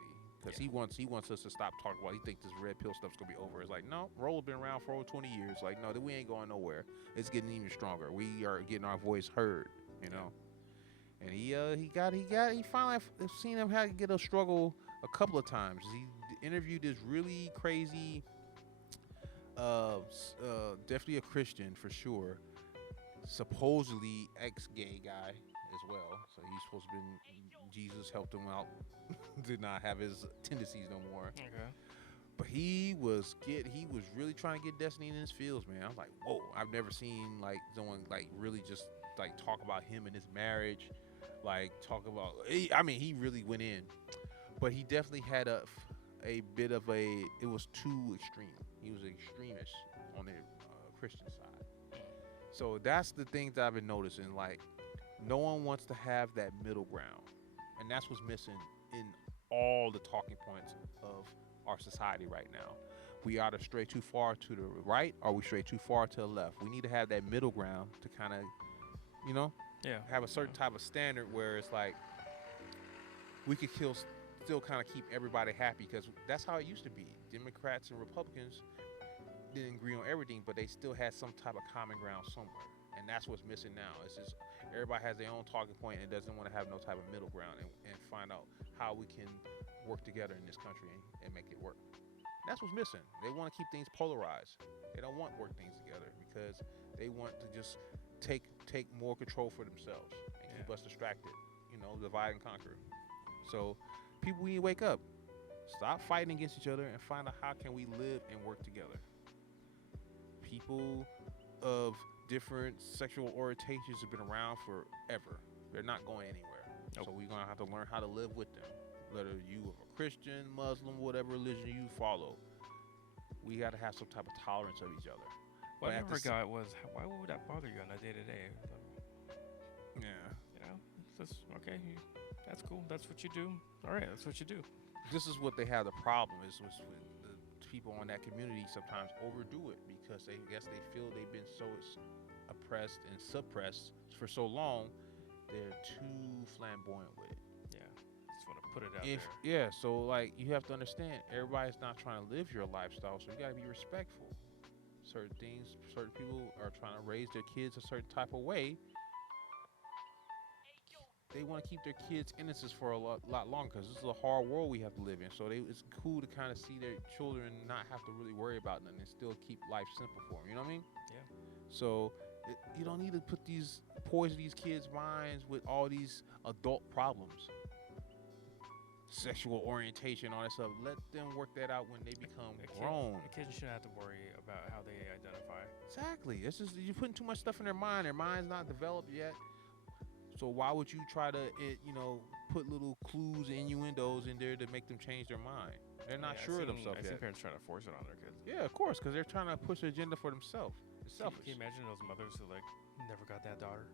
Because he wants us to stop talking about. He thinks this red pill stuff's gonna be over. It's like, no, Roll been around for over 20 years. Like, no, we ain't going nowhere. It's getting even stronger. We are getting our voice heard. You know. And he finally seen him have to get a struggle a couple of times. He interviewed this really crazy, definitely a Christian for sure, supposedly ex-gay guy as well. So he's supposed to been Jesus helped him out, did not have his tendencies no more. Okay. But he was really trying to get Destiny in his fields, man. I was like, whoa, I've never seen like someone like really just like talk about him and his marriage, like talk about. He really went in, but he definitely had a bit of it was too extreme. He was an extremist on the Christian side. So that's the things that I've been noticing. Like, no one wants to have that middle ground, and that's what's missing in all the talking points of our society right now. We either stray too far to the right or we stray too far to the left. We need to have that middle ground to kind of, have a certain type of standard where it's like we could still kind of keep everybody happy, because that's how it used to be. Democrats and Republicans didn't agree on everything, but they still had some type of common ground somewhere. And that's what's missing now. It's just everybody has their own talking point and doesn't want to have no type of middle ground and find out how we can work together in this country and make it work. That's what's missing. They want to keep things polarized. They don't want to work things together because they want to just take more control for themselves and keep us distracted, divide and conquer. So people, we need to wake up. Stop fighting against each other and find out how can we live and work together. People of different sexual orientations have been around forever. They're not going anywhere. Nope. So we're going to have to learn how to live with them. Whether you are a Christian, Muslim, whatever religion you follow, we got to have some type of tolerance of each other. What I never got was, why would that bother you on a day-to-day? Yeah. That's okay. That's cool. That's what you do. All right, that's what you do. This is what they have the problem is with the people in that community sometimes overdo it because they feel they've been so oppressed and suppressed for so long, they're too flamboyant with it. Yeah, just want to put it out there. Yeah, so like you have to understand, everybody's not trying to live your lifestyle, so you got to be respectful. Certain people are trying to raise their kids a certain type of way. They want to keep their kids' innocence for a lot longer because this is a hard world we have to live in. So it's cool to kind of see their children not have to really worry about nothing and still keep life simple for them. You know what I mean? Yeah. So you don't need to poison these kids' minds with all these adult problems. Sexual orientation, all that stuff. Let them work that out when they become grown. The kids shouldn't have to worry about how they identify. Exactly. It's just you're putting too much stuff in their mind. Their mind's not developed yet. So why would you try to, put little clues and innuendos in there to make them change their mind? They're not sure of themselves yet. I see parents trying to force it on their kids. Yeah, of course, because they're trying to push an agenda for themselves. It's selfish. Can you imagine those mothers who never got that daughter?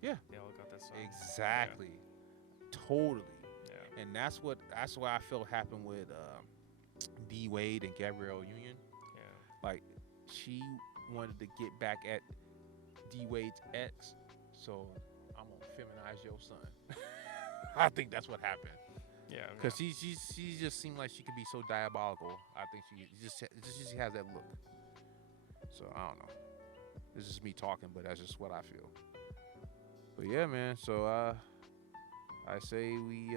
Yeah. They all got that son. Exactly. Yeah. Totally. Yeah. And that's why I felt happened with D Wade and Gabrielle Union. Yeah. Like she wanted to get back at D Wade's ex, so I'm gonna feminize your son. I think that's what happened. Yeah. Cause she just seemed like she could be so diabolical. I think she has that look. So I don't know. It's just me talking, but that's just what I feel. But yeah, man. So I say we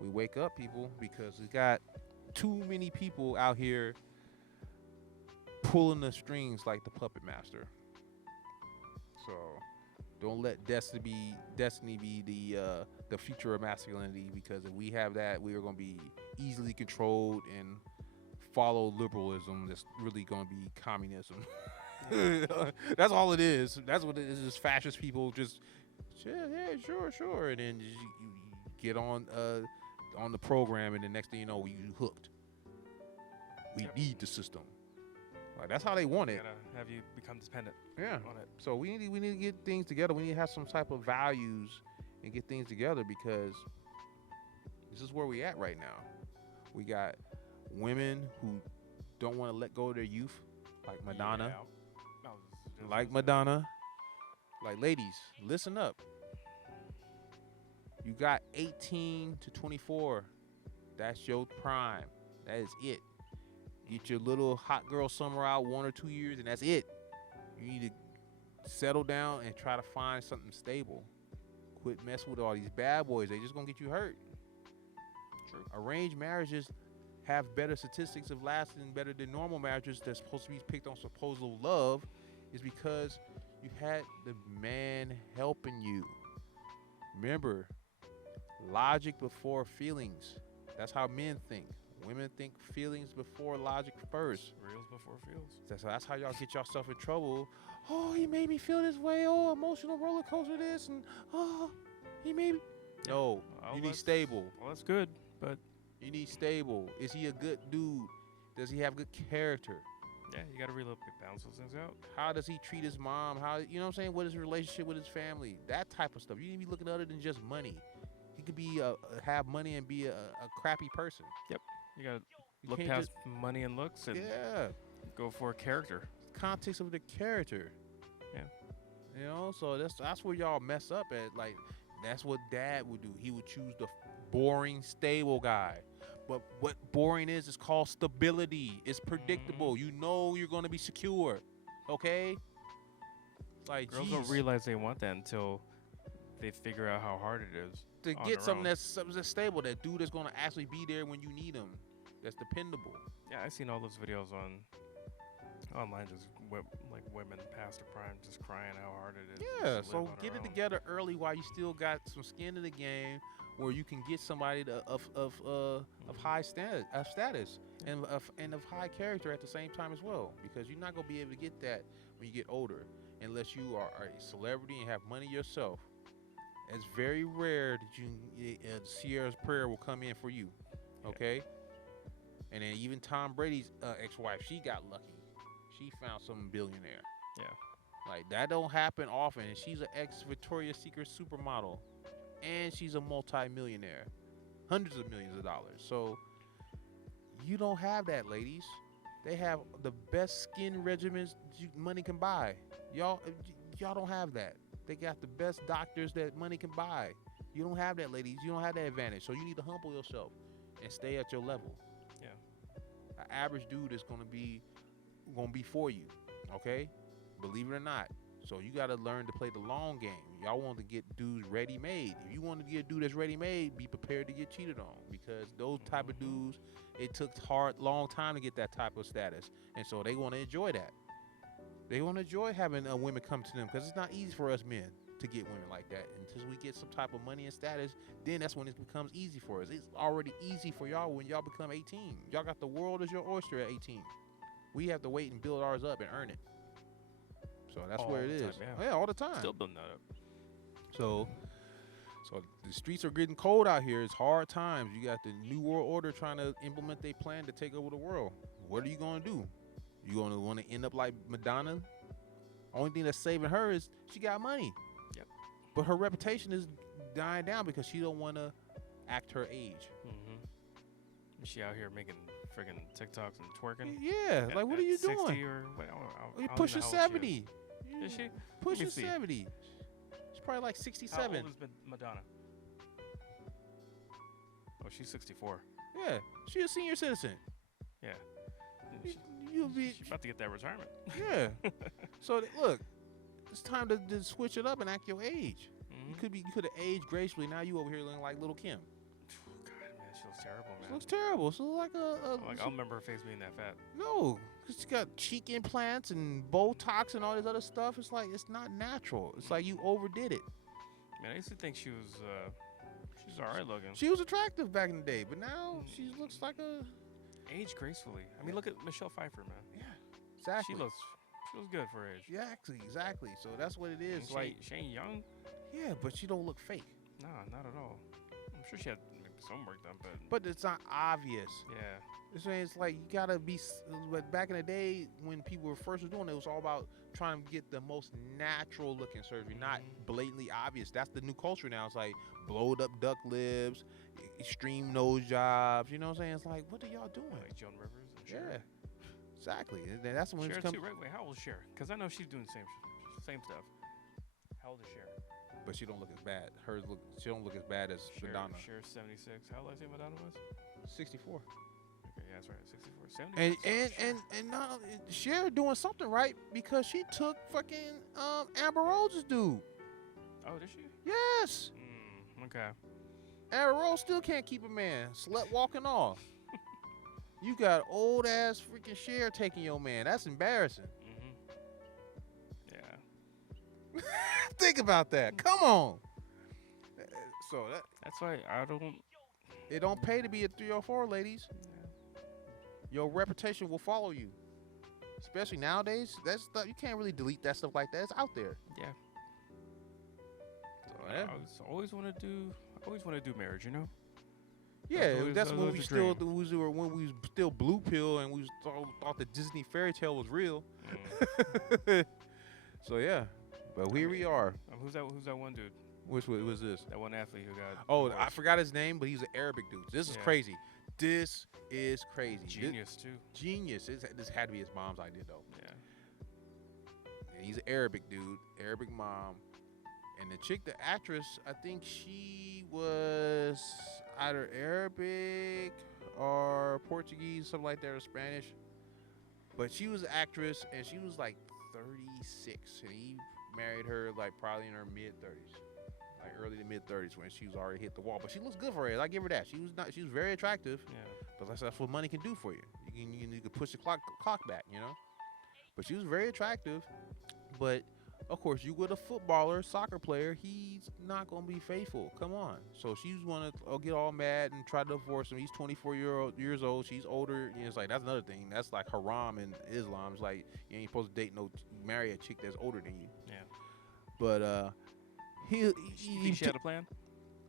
wake up, people, because we got too many people out here pulling the strings like the puppet master. So don't let destiny be the future of masculinity, because if we have that, we are going to be easily controlled and follow liberalism. That's really going to be communism. That's all it is. That's what it is. Just fascist people just sure, and then you get on the program, and the next thing you know, you hooked. We need the system. Like that's how they want it. Gotta have you become dependent. Yeah. On it. So we need to get things together. We need to have some type of values and get things together, because this is where we at right now. We got women who don't want to let go of their youth, like Madonna. Yeah. Like Madonna. Like, ladies, listen up. You got 18 to 24. That's your prime. That is it. Get your little hot girl summer out 1 or 2 years, and that's it. You need to settle down and try to find something stable. Quit messing with all these bad boys. They just gonna get you hurt. True. Arranged marriages have better statistics of lasting better than normal marriages that's supposed to be picked on supposed love, is because you had the man helping you. Remember, logic before feelings. That's how men think. Women think feelings before logic first. Reels before feels. That's how y'all get yourself in trouble. Oh, he made me feel this way. Oh, emotional roller coaster this, and oh, he made me. No, you need stable. Well, that's good, but you need stable. Is he a good dude? Does he have good character? yeah, you gotta balance those things out. How does he treat his mom? How, you know what I'm saying? What is his relationship with his family? That type of stuff. You need to be looking other than just money. He could be have money and be a crappy person. Yep. You gotta You look can't past money and looks and Yeah. go for a character. Context of the character. Yeah. You know, so that's where y'all mess up at. Like, that's what dad would do. He would choose the boring, stable guy. But what boring is called stability. It's predictable. You know you're gonna be secure. Okay? Like, Girls don't realize they want that until they figure out how hard it is. to on get their something own. that's stable, that dude that's gonna actually be there when you need him. That's dependable. Yeah, I've seen all those videos online, just like women past their prime, just crying how hard it is. Yeah, just to so live on get their it own. together early while you still got some skin in the game, where you can get somebody of high status and of high character at the same time as well, because you're not gonna be able to get that when you get older unless you are a celebrity and have money yourself. It's very rare that you Sierra's prayer will come in for you, okay? And then even Tom Brady's ex-wife, she got lucky. She found some billionaire. Yeah. Like, that don't happen often. And she's an ex-Victoria's Secret supermodel. And she's a multi-millionaire. Hundreds of millions of dollars. So, you don't have that, ladies. They have the best skin regimens money can buy. Y'all don't have that. They got the best doctors that money can buy. You don't have that, ladies. You don't have that advantage. So, you need to humble yourself and stay at your level. Yeah. An average dude is gonna be for you, okay? Believe it or not. So you gotta learn to play the long game. Y'all want to get dudes ready made. If you want to get a dude that's ready made, be prepared to get cheated on, because those type of dudes, it took long time to get that type of status, and so they want to enjoy that. They want to enjoy having women come to them, because it's not easy for us men to get women like that. Until we get some type of money and status, then that's when it becomes easy for us. It's already easy for y'all when y'all become 18. Y'all got the world as your oyster at 18. We have to wait and build ours up and earn it. So that's All where it the is. time, yeah. Yeah, all the time. Still building that up. So the streets are getting cold out here. It's hard times. You got the New World Order trying to implement their plan to take over the world. What are you going to do? You going to want to end up like Madonna? Only thing that's saving her is she got money. Yep. But her reputation is dying down because she don't want to act her age. She out here making friggin' TikToks and twerking. Yeah, At- like what at are you 60 doing? Or, wait, I don't You're know pushing how old she is. 70. Is she? Pushing see. 70. She's probably like How 67. old is Madonna? Oh, she's 64. Yeah, she's a senior citizen. Yeah. You- You'll be She's about to get that retirement. yeah. So look, it's time to switch it up and act your age. You Mhm. you could have aged gracefully. Now you over here looking like little Kim. God, man, she looks terrible, She man. looks terrible. So like Like, I'll remember her face being that fat. no, 'cause she got cheek implants and Botox and all this other stuff. It's like it's not natural. It's like you overdid it. Man, I used to think she was alright looking. She was attractive back in the day, but now she looks like a Aged gracefully. I mean, look at Michelle Pfeiffer, man. exactly. She looks good for her age. Yeah, exactly. So that's what it And is. she, Like ain't- she ain't young. yeah, but she don't look fake. Nah, not at all. I'm sure she had maybe some work done, but But it's not obvious. yeah. It's like you gotta be. But back in the day when people were first doing it, it was all about trying to get the most natural looking surgery, not blatantly obvious. That's the new culture now. It's like blowed up duck lips, extreme nose jobs. You know what I'm saying? It's like, what are y'all doing? Like Joan Rivers and Yeah, Cher. exactly. And then that's when Cher it comes. too. Wait, how old is Cher? Because I know she's doing the same stuff. How old is Cher? But she don't look as bad. She don't look as bad as Madonna. Cher's 76. How old did I say Madonna was? 64. Okay, yeah, that's right. 64. 76. And Cher. and not Cher doing something right because she took fucking Amber Rose' dude. Oh, did she? Yes. Okay. Amber Rose still can't keep a man. Slept walking off. You got old ass freaking Cher taking your man. That's embarrassing. Yeah. Think about that. Come on. So That's why I don't. it don't pay to be a 304, ladies. Your reputation will follow you. Especially nowadays, that stuff you can't really delete that stuff like that. It's out there. Yeah. So, I always want to do marriage, you know? yeah, always- that's that when was we the still dream. when we was still blue pill and we was thought the Disney fairy tale was real. So yeah, but here we are. Who's that one dude? Which was this? That one athlete who got. Oh, I divorced? forgot his name, but he's an Arabic dude. This is Yeah. crazy. This is crazy. Genius too. Genius. This had to be his mom's idea though. Yeah. And he's an Arabic dude, Arabic mom, and the chick, the actress, I think she was either Arabic or Portuguese, something like that, or Spanish. But she was an actress, and she was like 36, and he married her like probably in her mid 30s, like early to mid 30s when she was already hit the wall. But she looks good for her. I give her that. She was very attractive. Yeah. But that's what money can do for you. You can push the clock back, you know. But she was very attractive. But of course, you with a footballer, soccer player, he's not gonna be faithful. Come on. So she's gonna get all mad and try to divorce him. He's 24 years old. She's older. You know, it's like that's another thing. That's like haram in Islam. It's like you ain't supposed to marry a chick that's older than you. Yeah. But You think she had a plan?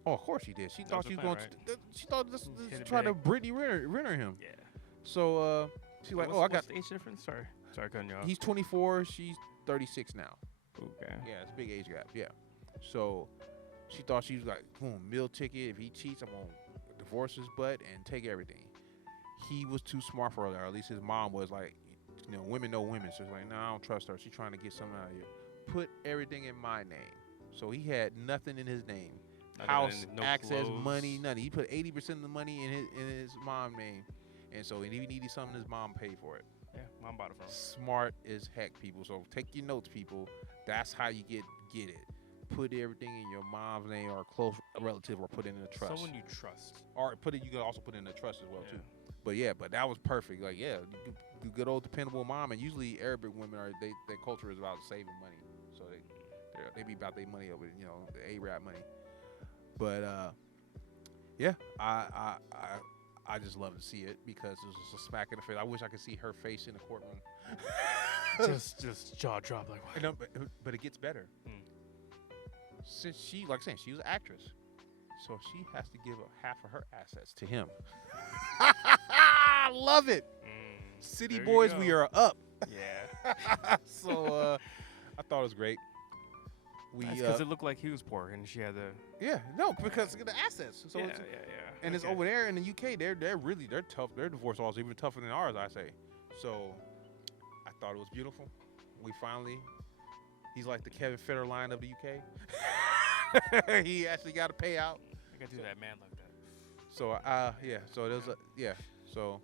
oh, of course she did. She That thought was she the was plan, going. She thought this Hit it try to big. Brittany Renner him. Yeah. So she's like, What's- oh, I got. what's the age difference? Sorry, cutting you off. He's 24. She's 36 now. Okay. Yeah, it's a big age gap. Yeah. So she thought she was like, boom, meal ticket. If he cheats, I'm gonna divorce his butt and take everything. He was too smart for her. Or at least his mom was like, you know, women know women. So it's like, no, I don't trust her. She's trying to get something out of you. Put everything in my name. So he had nothing in his name. Not House, even no access, clothes. money, nothing. He put 80% of the money in his mom's name. And so if he needed something, his mom paid for it. Yeah, mom bought it from him. Smart as heck, people. So take your notes, people. That's how you get it. Put everything in your mom's name or a close relative, or put it in a trust. Someone you trust. Or put it. You can also put it in a trust as well Yeah. too. But yeah, but that was perfect. Like yeah, good old dependable mom. And usually Arabic women their culture is about saving money. So they be about their money over, you know, the Arab money. But yeah, I just love to see it because it was just a smack in the face. I wish I could see her face in the courtroom. just jaw drop like what? No, but it gets better. Hmm. Since she, like I said, she was an actress, so she has to give up half of her assets to him. I love it. City There you boys, go. we are up. Yeah. So I thought it was great. We Because it looked like he was poor, and she had the. yeah, no, because of the assets. So yeah, it's, yeah. and it's over there in the UK. They're tough. Their divorce laws are even tougher than ours, I say. So I thought it was beautiful. We finally, he's like the Kevin Federline of the UK. He actually got a payout. I gotta do that man like that. So yeah. So there's a yeah. So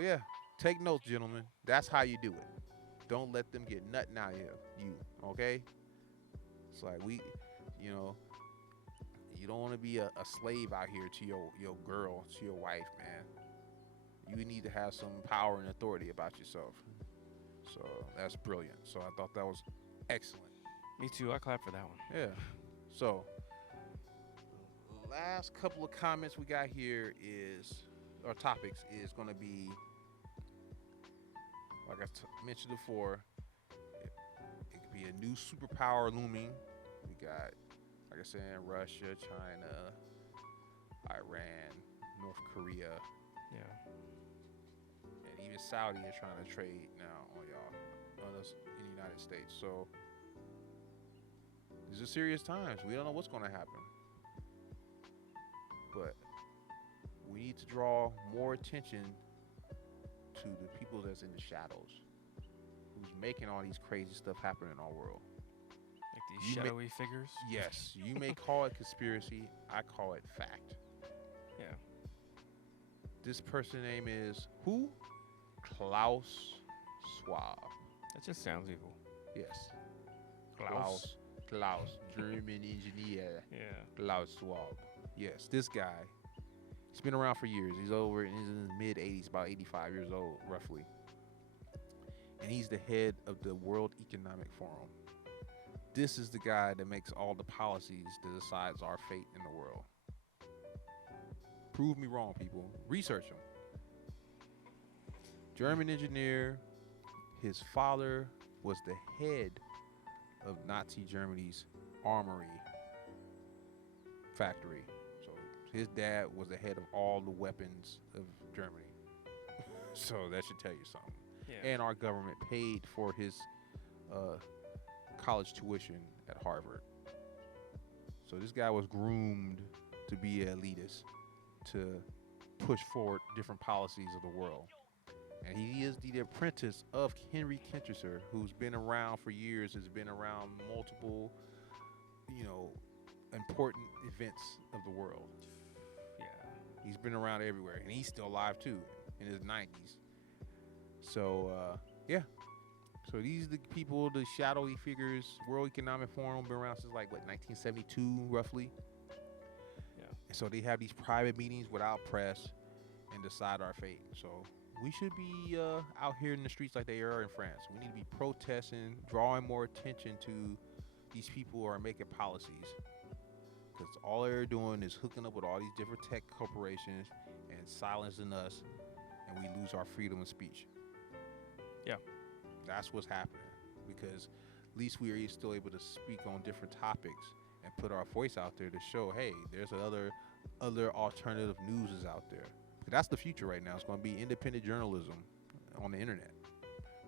yeah. Take notes, gentlemen. That's how you do it. Don't let them get nothing out of you. Okay. It's like you know, you don't want to be a slave out here to your girl, to your wife, man. You need to have some power and authority about yourself. So that's brilliant. So I thought that was excellent. Me too. I clap for that one. Yeah. So last couple of comments we got here or topics is going to be, like I mentioned before, it could be a new superpower looming. We got, like I said, Russia, China, Iran, North Korea, Yeah. and even Saudi is trying to trade now on us in the United States. So these are serious times. We don't know what's going to happen, but we need to draw more attention to the people that's in the shadows, who's making all these crazy stuff happen in our world. Like these shadowy figures. Yes, you may call it conspiracy. I call it fact. Yeah. This person's name is who? Klaus Schwab. That just sounds evil. Yes. Klaus. German engineer. Yeah. Klaus Schwab. Yes, this guy. He's been around for years. He's in his mid 80s, about 85 years old, roughly. And he's the head of the World Economic Forum. This is the guy that makes all the policies that decides our fate in the world. Prove me wrong, people. Research him. German engineer. His father was the head of Nazi Germany's armory factory. So his dad was the head of all the weapons of Germany. So that should tell you something. Yeah. And our government paid for his college tuition at Harvard. So this guy was groomed to be an elitist, to push forward different policies of the world. And he is the apprentice of Henry Kissinger, who's been around for years, has been around multiple, important events of the world. Yeah. He's been around everywhere, and he's still alive too, in his 90s. So, yeah. So these are the people, the shadowy figures. World Economic Forum been around since 1972, roughly. Yeah. And so they have these private meetings without press and decide our fate. So we should be out here in the streets like they are in France. We need to be protesting, drawing more attention to these people who are making policies. Because all they're doing is hooking up with all these different tech corporations and silencing us, and we lose our freedom of speech. Yeah. That's what's happening. Because at least we are still able to speak on different topics and put our voice out there to show, hey, there's other alternative news is out there. That's the future right now. It's going to be independent journalism on the internet.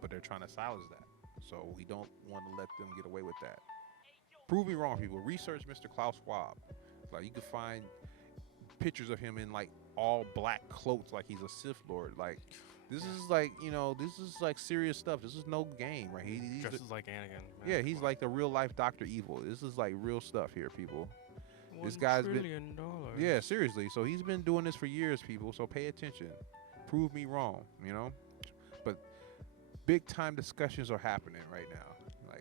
But they're trying to silence that. So we don't want to let them get away with that. Prove me wrong, people. Research Mr. Klaus Schwab. You can find pictures of him in all black cloaks like he's a Sith Lord. This is serious stuff. This is no game, right? He's Dresses like Anakin. Yeah, he's like the real life Dr. Evil. This is real stuff here, people. This $1 guy's been trillion. Yeah, seriously. So he's been doing this for years, people. So pay attention. Prove me wrong, But big time discussions are happening right now.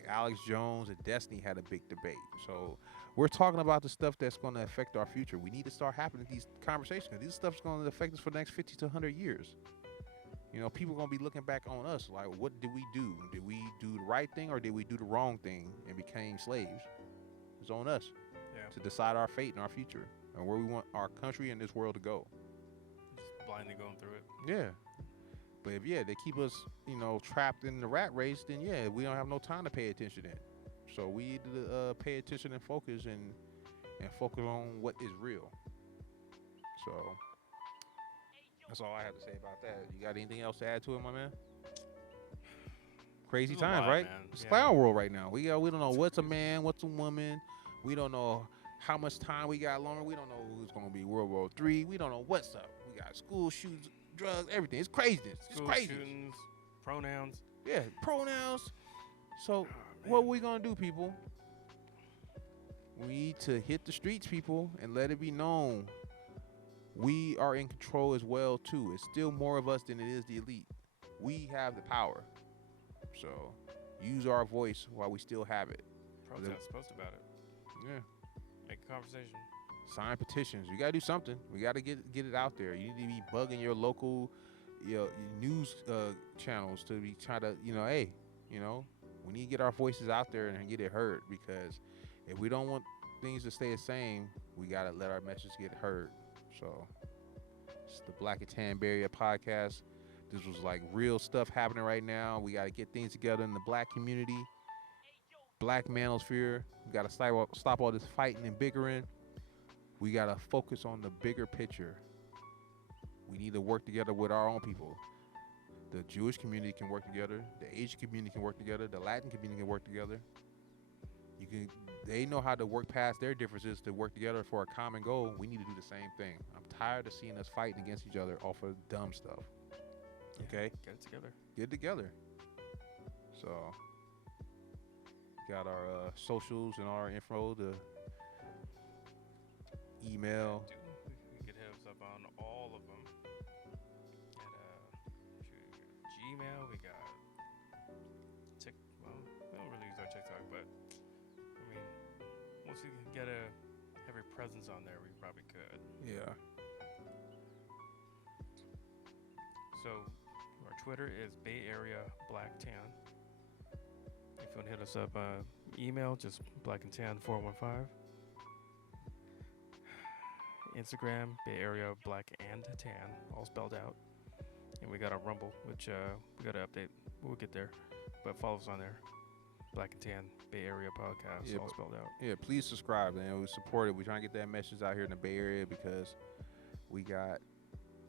Alex Jones and Destiny had a big debate. So we're talking about the stuff that's going to affect our future. We need to start having these conversations. This stuff's going to affect us for the next 50 to 100 years. People are going to be looking back on us what did we do? Did we do the right thing or did we do the wrong thing and became slaves? It's on us to decide our fate and our future and where we want our country and this world to go. Just blindly going through it. Yeah. But if, they keep us, trapped in the rat race, then, we don't have no time to pay attention then. So we need to pay attention and focus and focus on what is real. So that's all I have to say about that. You got anything else to add to it, my man? crazy There's a times, lot, right? man. It's Yeah. clown world right now. We don't know It's what's a crazy. man, what's a woman. We don't know how much time we got longer. We don't know who's gonna be World War III. We don't know what's up. We got school shootings, drugs, everything. It's craziness. It's School crazy. shootings, pronouns. Yeah, pronouns. So Oh, what man. we gonna do, people? We need to hit the streets, people, and let it be known we are in control as well too. It's still more of us than it is the elite. We have the power. So use our voice while we still have it. Protest, post about it. Yeah. Make a conversation. Sign petitions. We gotta do something. We gotta get it out there. You need to be bugging your local, your news channels to be trying to, hey, we need to get our voices out there and get it heard, because if we don't want things to stay the same, we gotta let our message get heard. So it's the Black and Tan Bay Area podcast. This was like real stuff happening right now. We gotta get things together in the black community, black manosphere. We gotta stop all this fighting and bickering. We gotta focus on the bigger picture. We need to work together with our own people. The Jewish community can work together. The Asian community can work together. The Latin community can work together. They know how to work past their differences to work together for a common goal. We need to do the same thing. I'm tired of seeing us fighting against each other off of dumb stuff. Yeah, Okay? Get it together. Get it together. So, got our socials and our info, the email. You could hit us up on all of them. At Gmail, we got well, we don't really use our TikTok, but I mean, once we can get a heavy presence on there, we probably could. Yeah. So our Twitter is Bay Area Black Tan. If you want to hit us up, email just blackandtan415. Instagram Bay Area Black and Tan, all spelled out. And we got our Rumble, which we got to update. We'll get there, but follow us on there. Black and Tan Bay Area podcast, Yeah, all spelled out. Yeah, please subscribe, man. We support it. We're trying to get that message out here in the Bay Area, because we got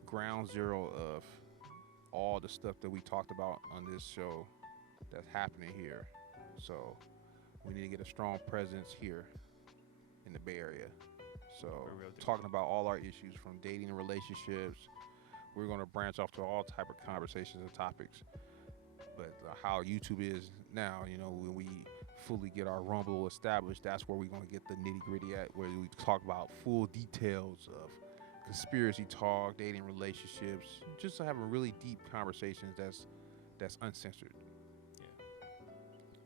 ground zero of all the stuff that we talked about on this show that's happening here. So we need to get a strong presence here in the Bay Area. So We really do. talking about all our issues, from dating and relationships, we're going to branch off to all type of conversations and topics. But how YouTube is now, when we fully get our Rumble established, that's where we're going to get the nitty gritty at, where we talk about full details of conspiracy talk, dating, relationships, just having really deep conversations that's uncensored. Yeah.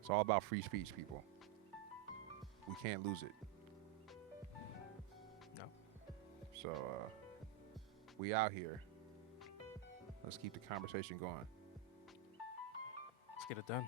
It's all about free speech, people. We can't lose it. No. So we out here. Let's keep the conversation going. Let's get it done.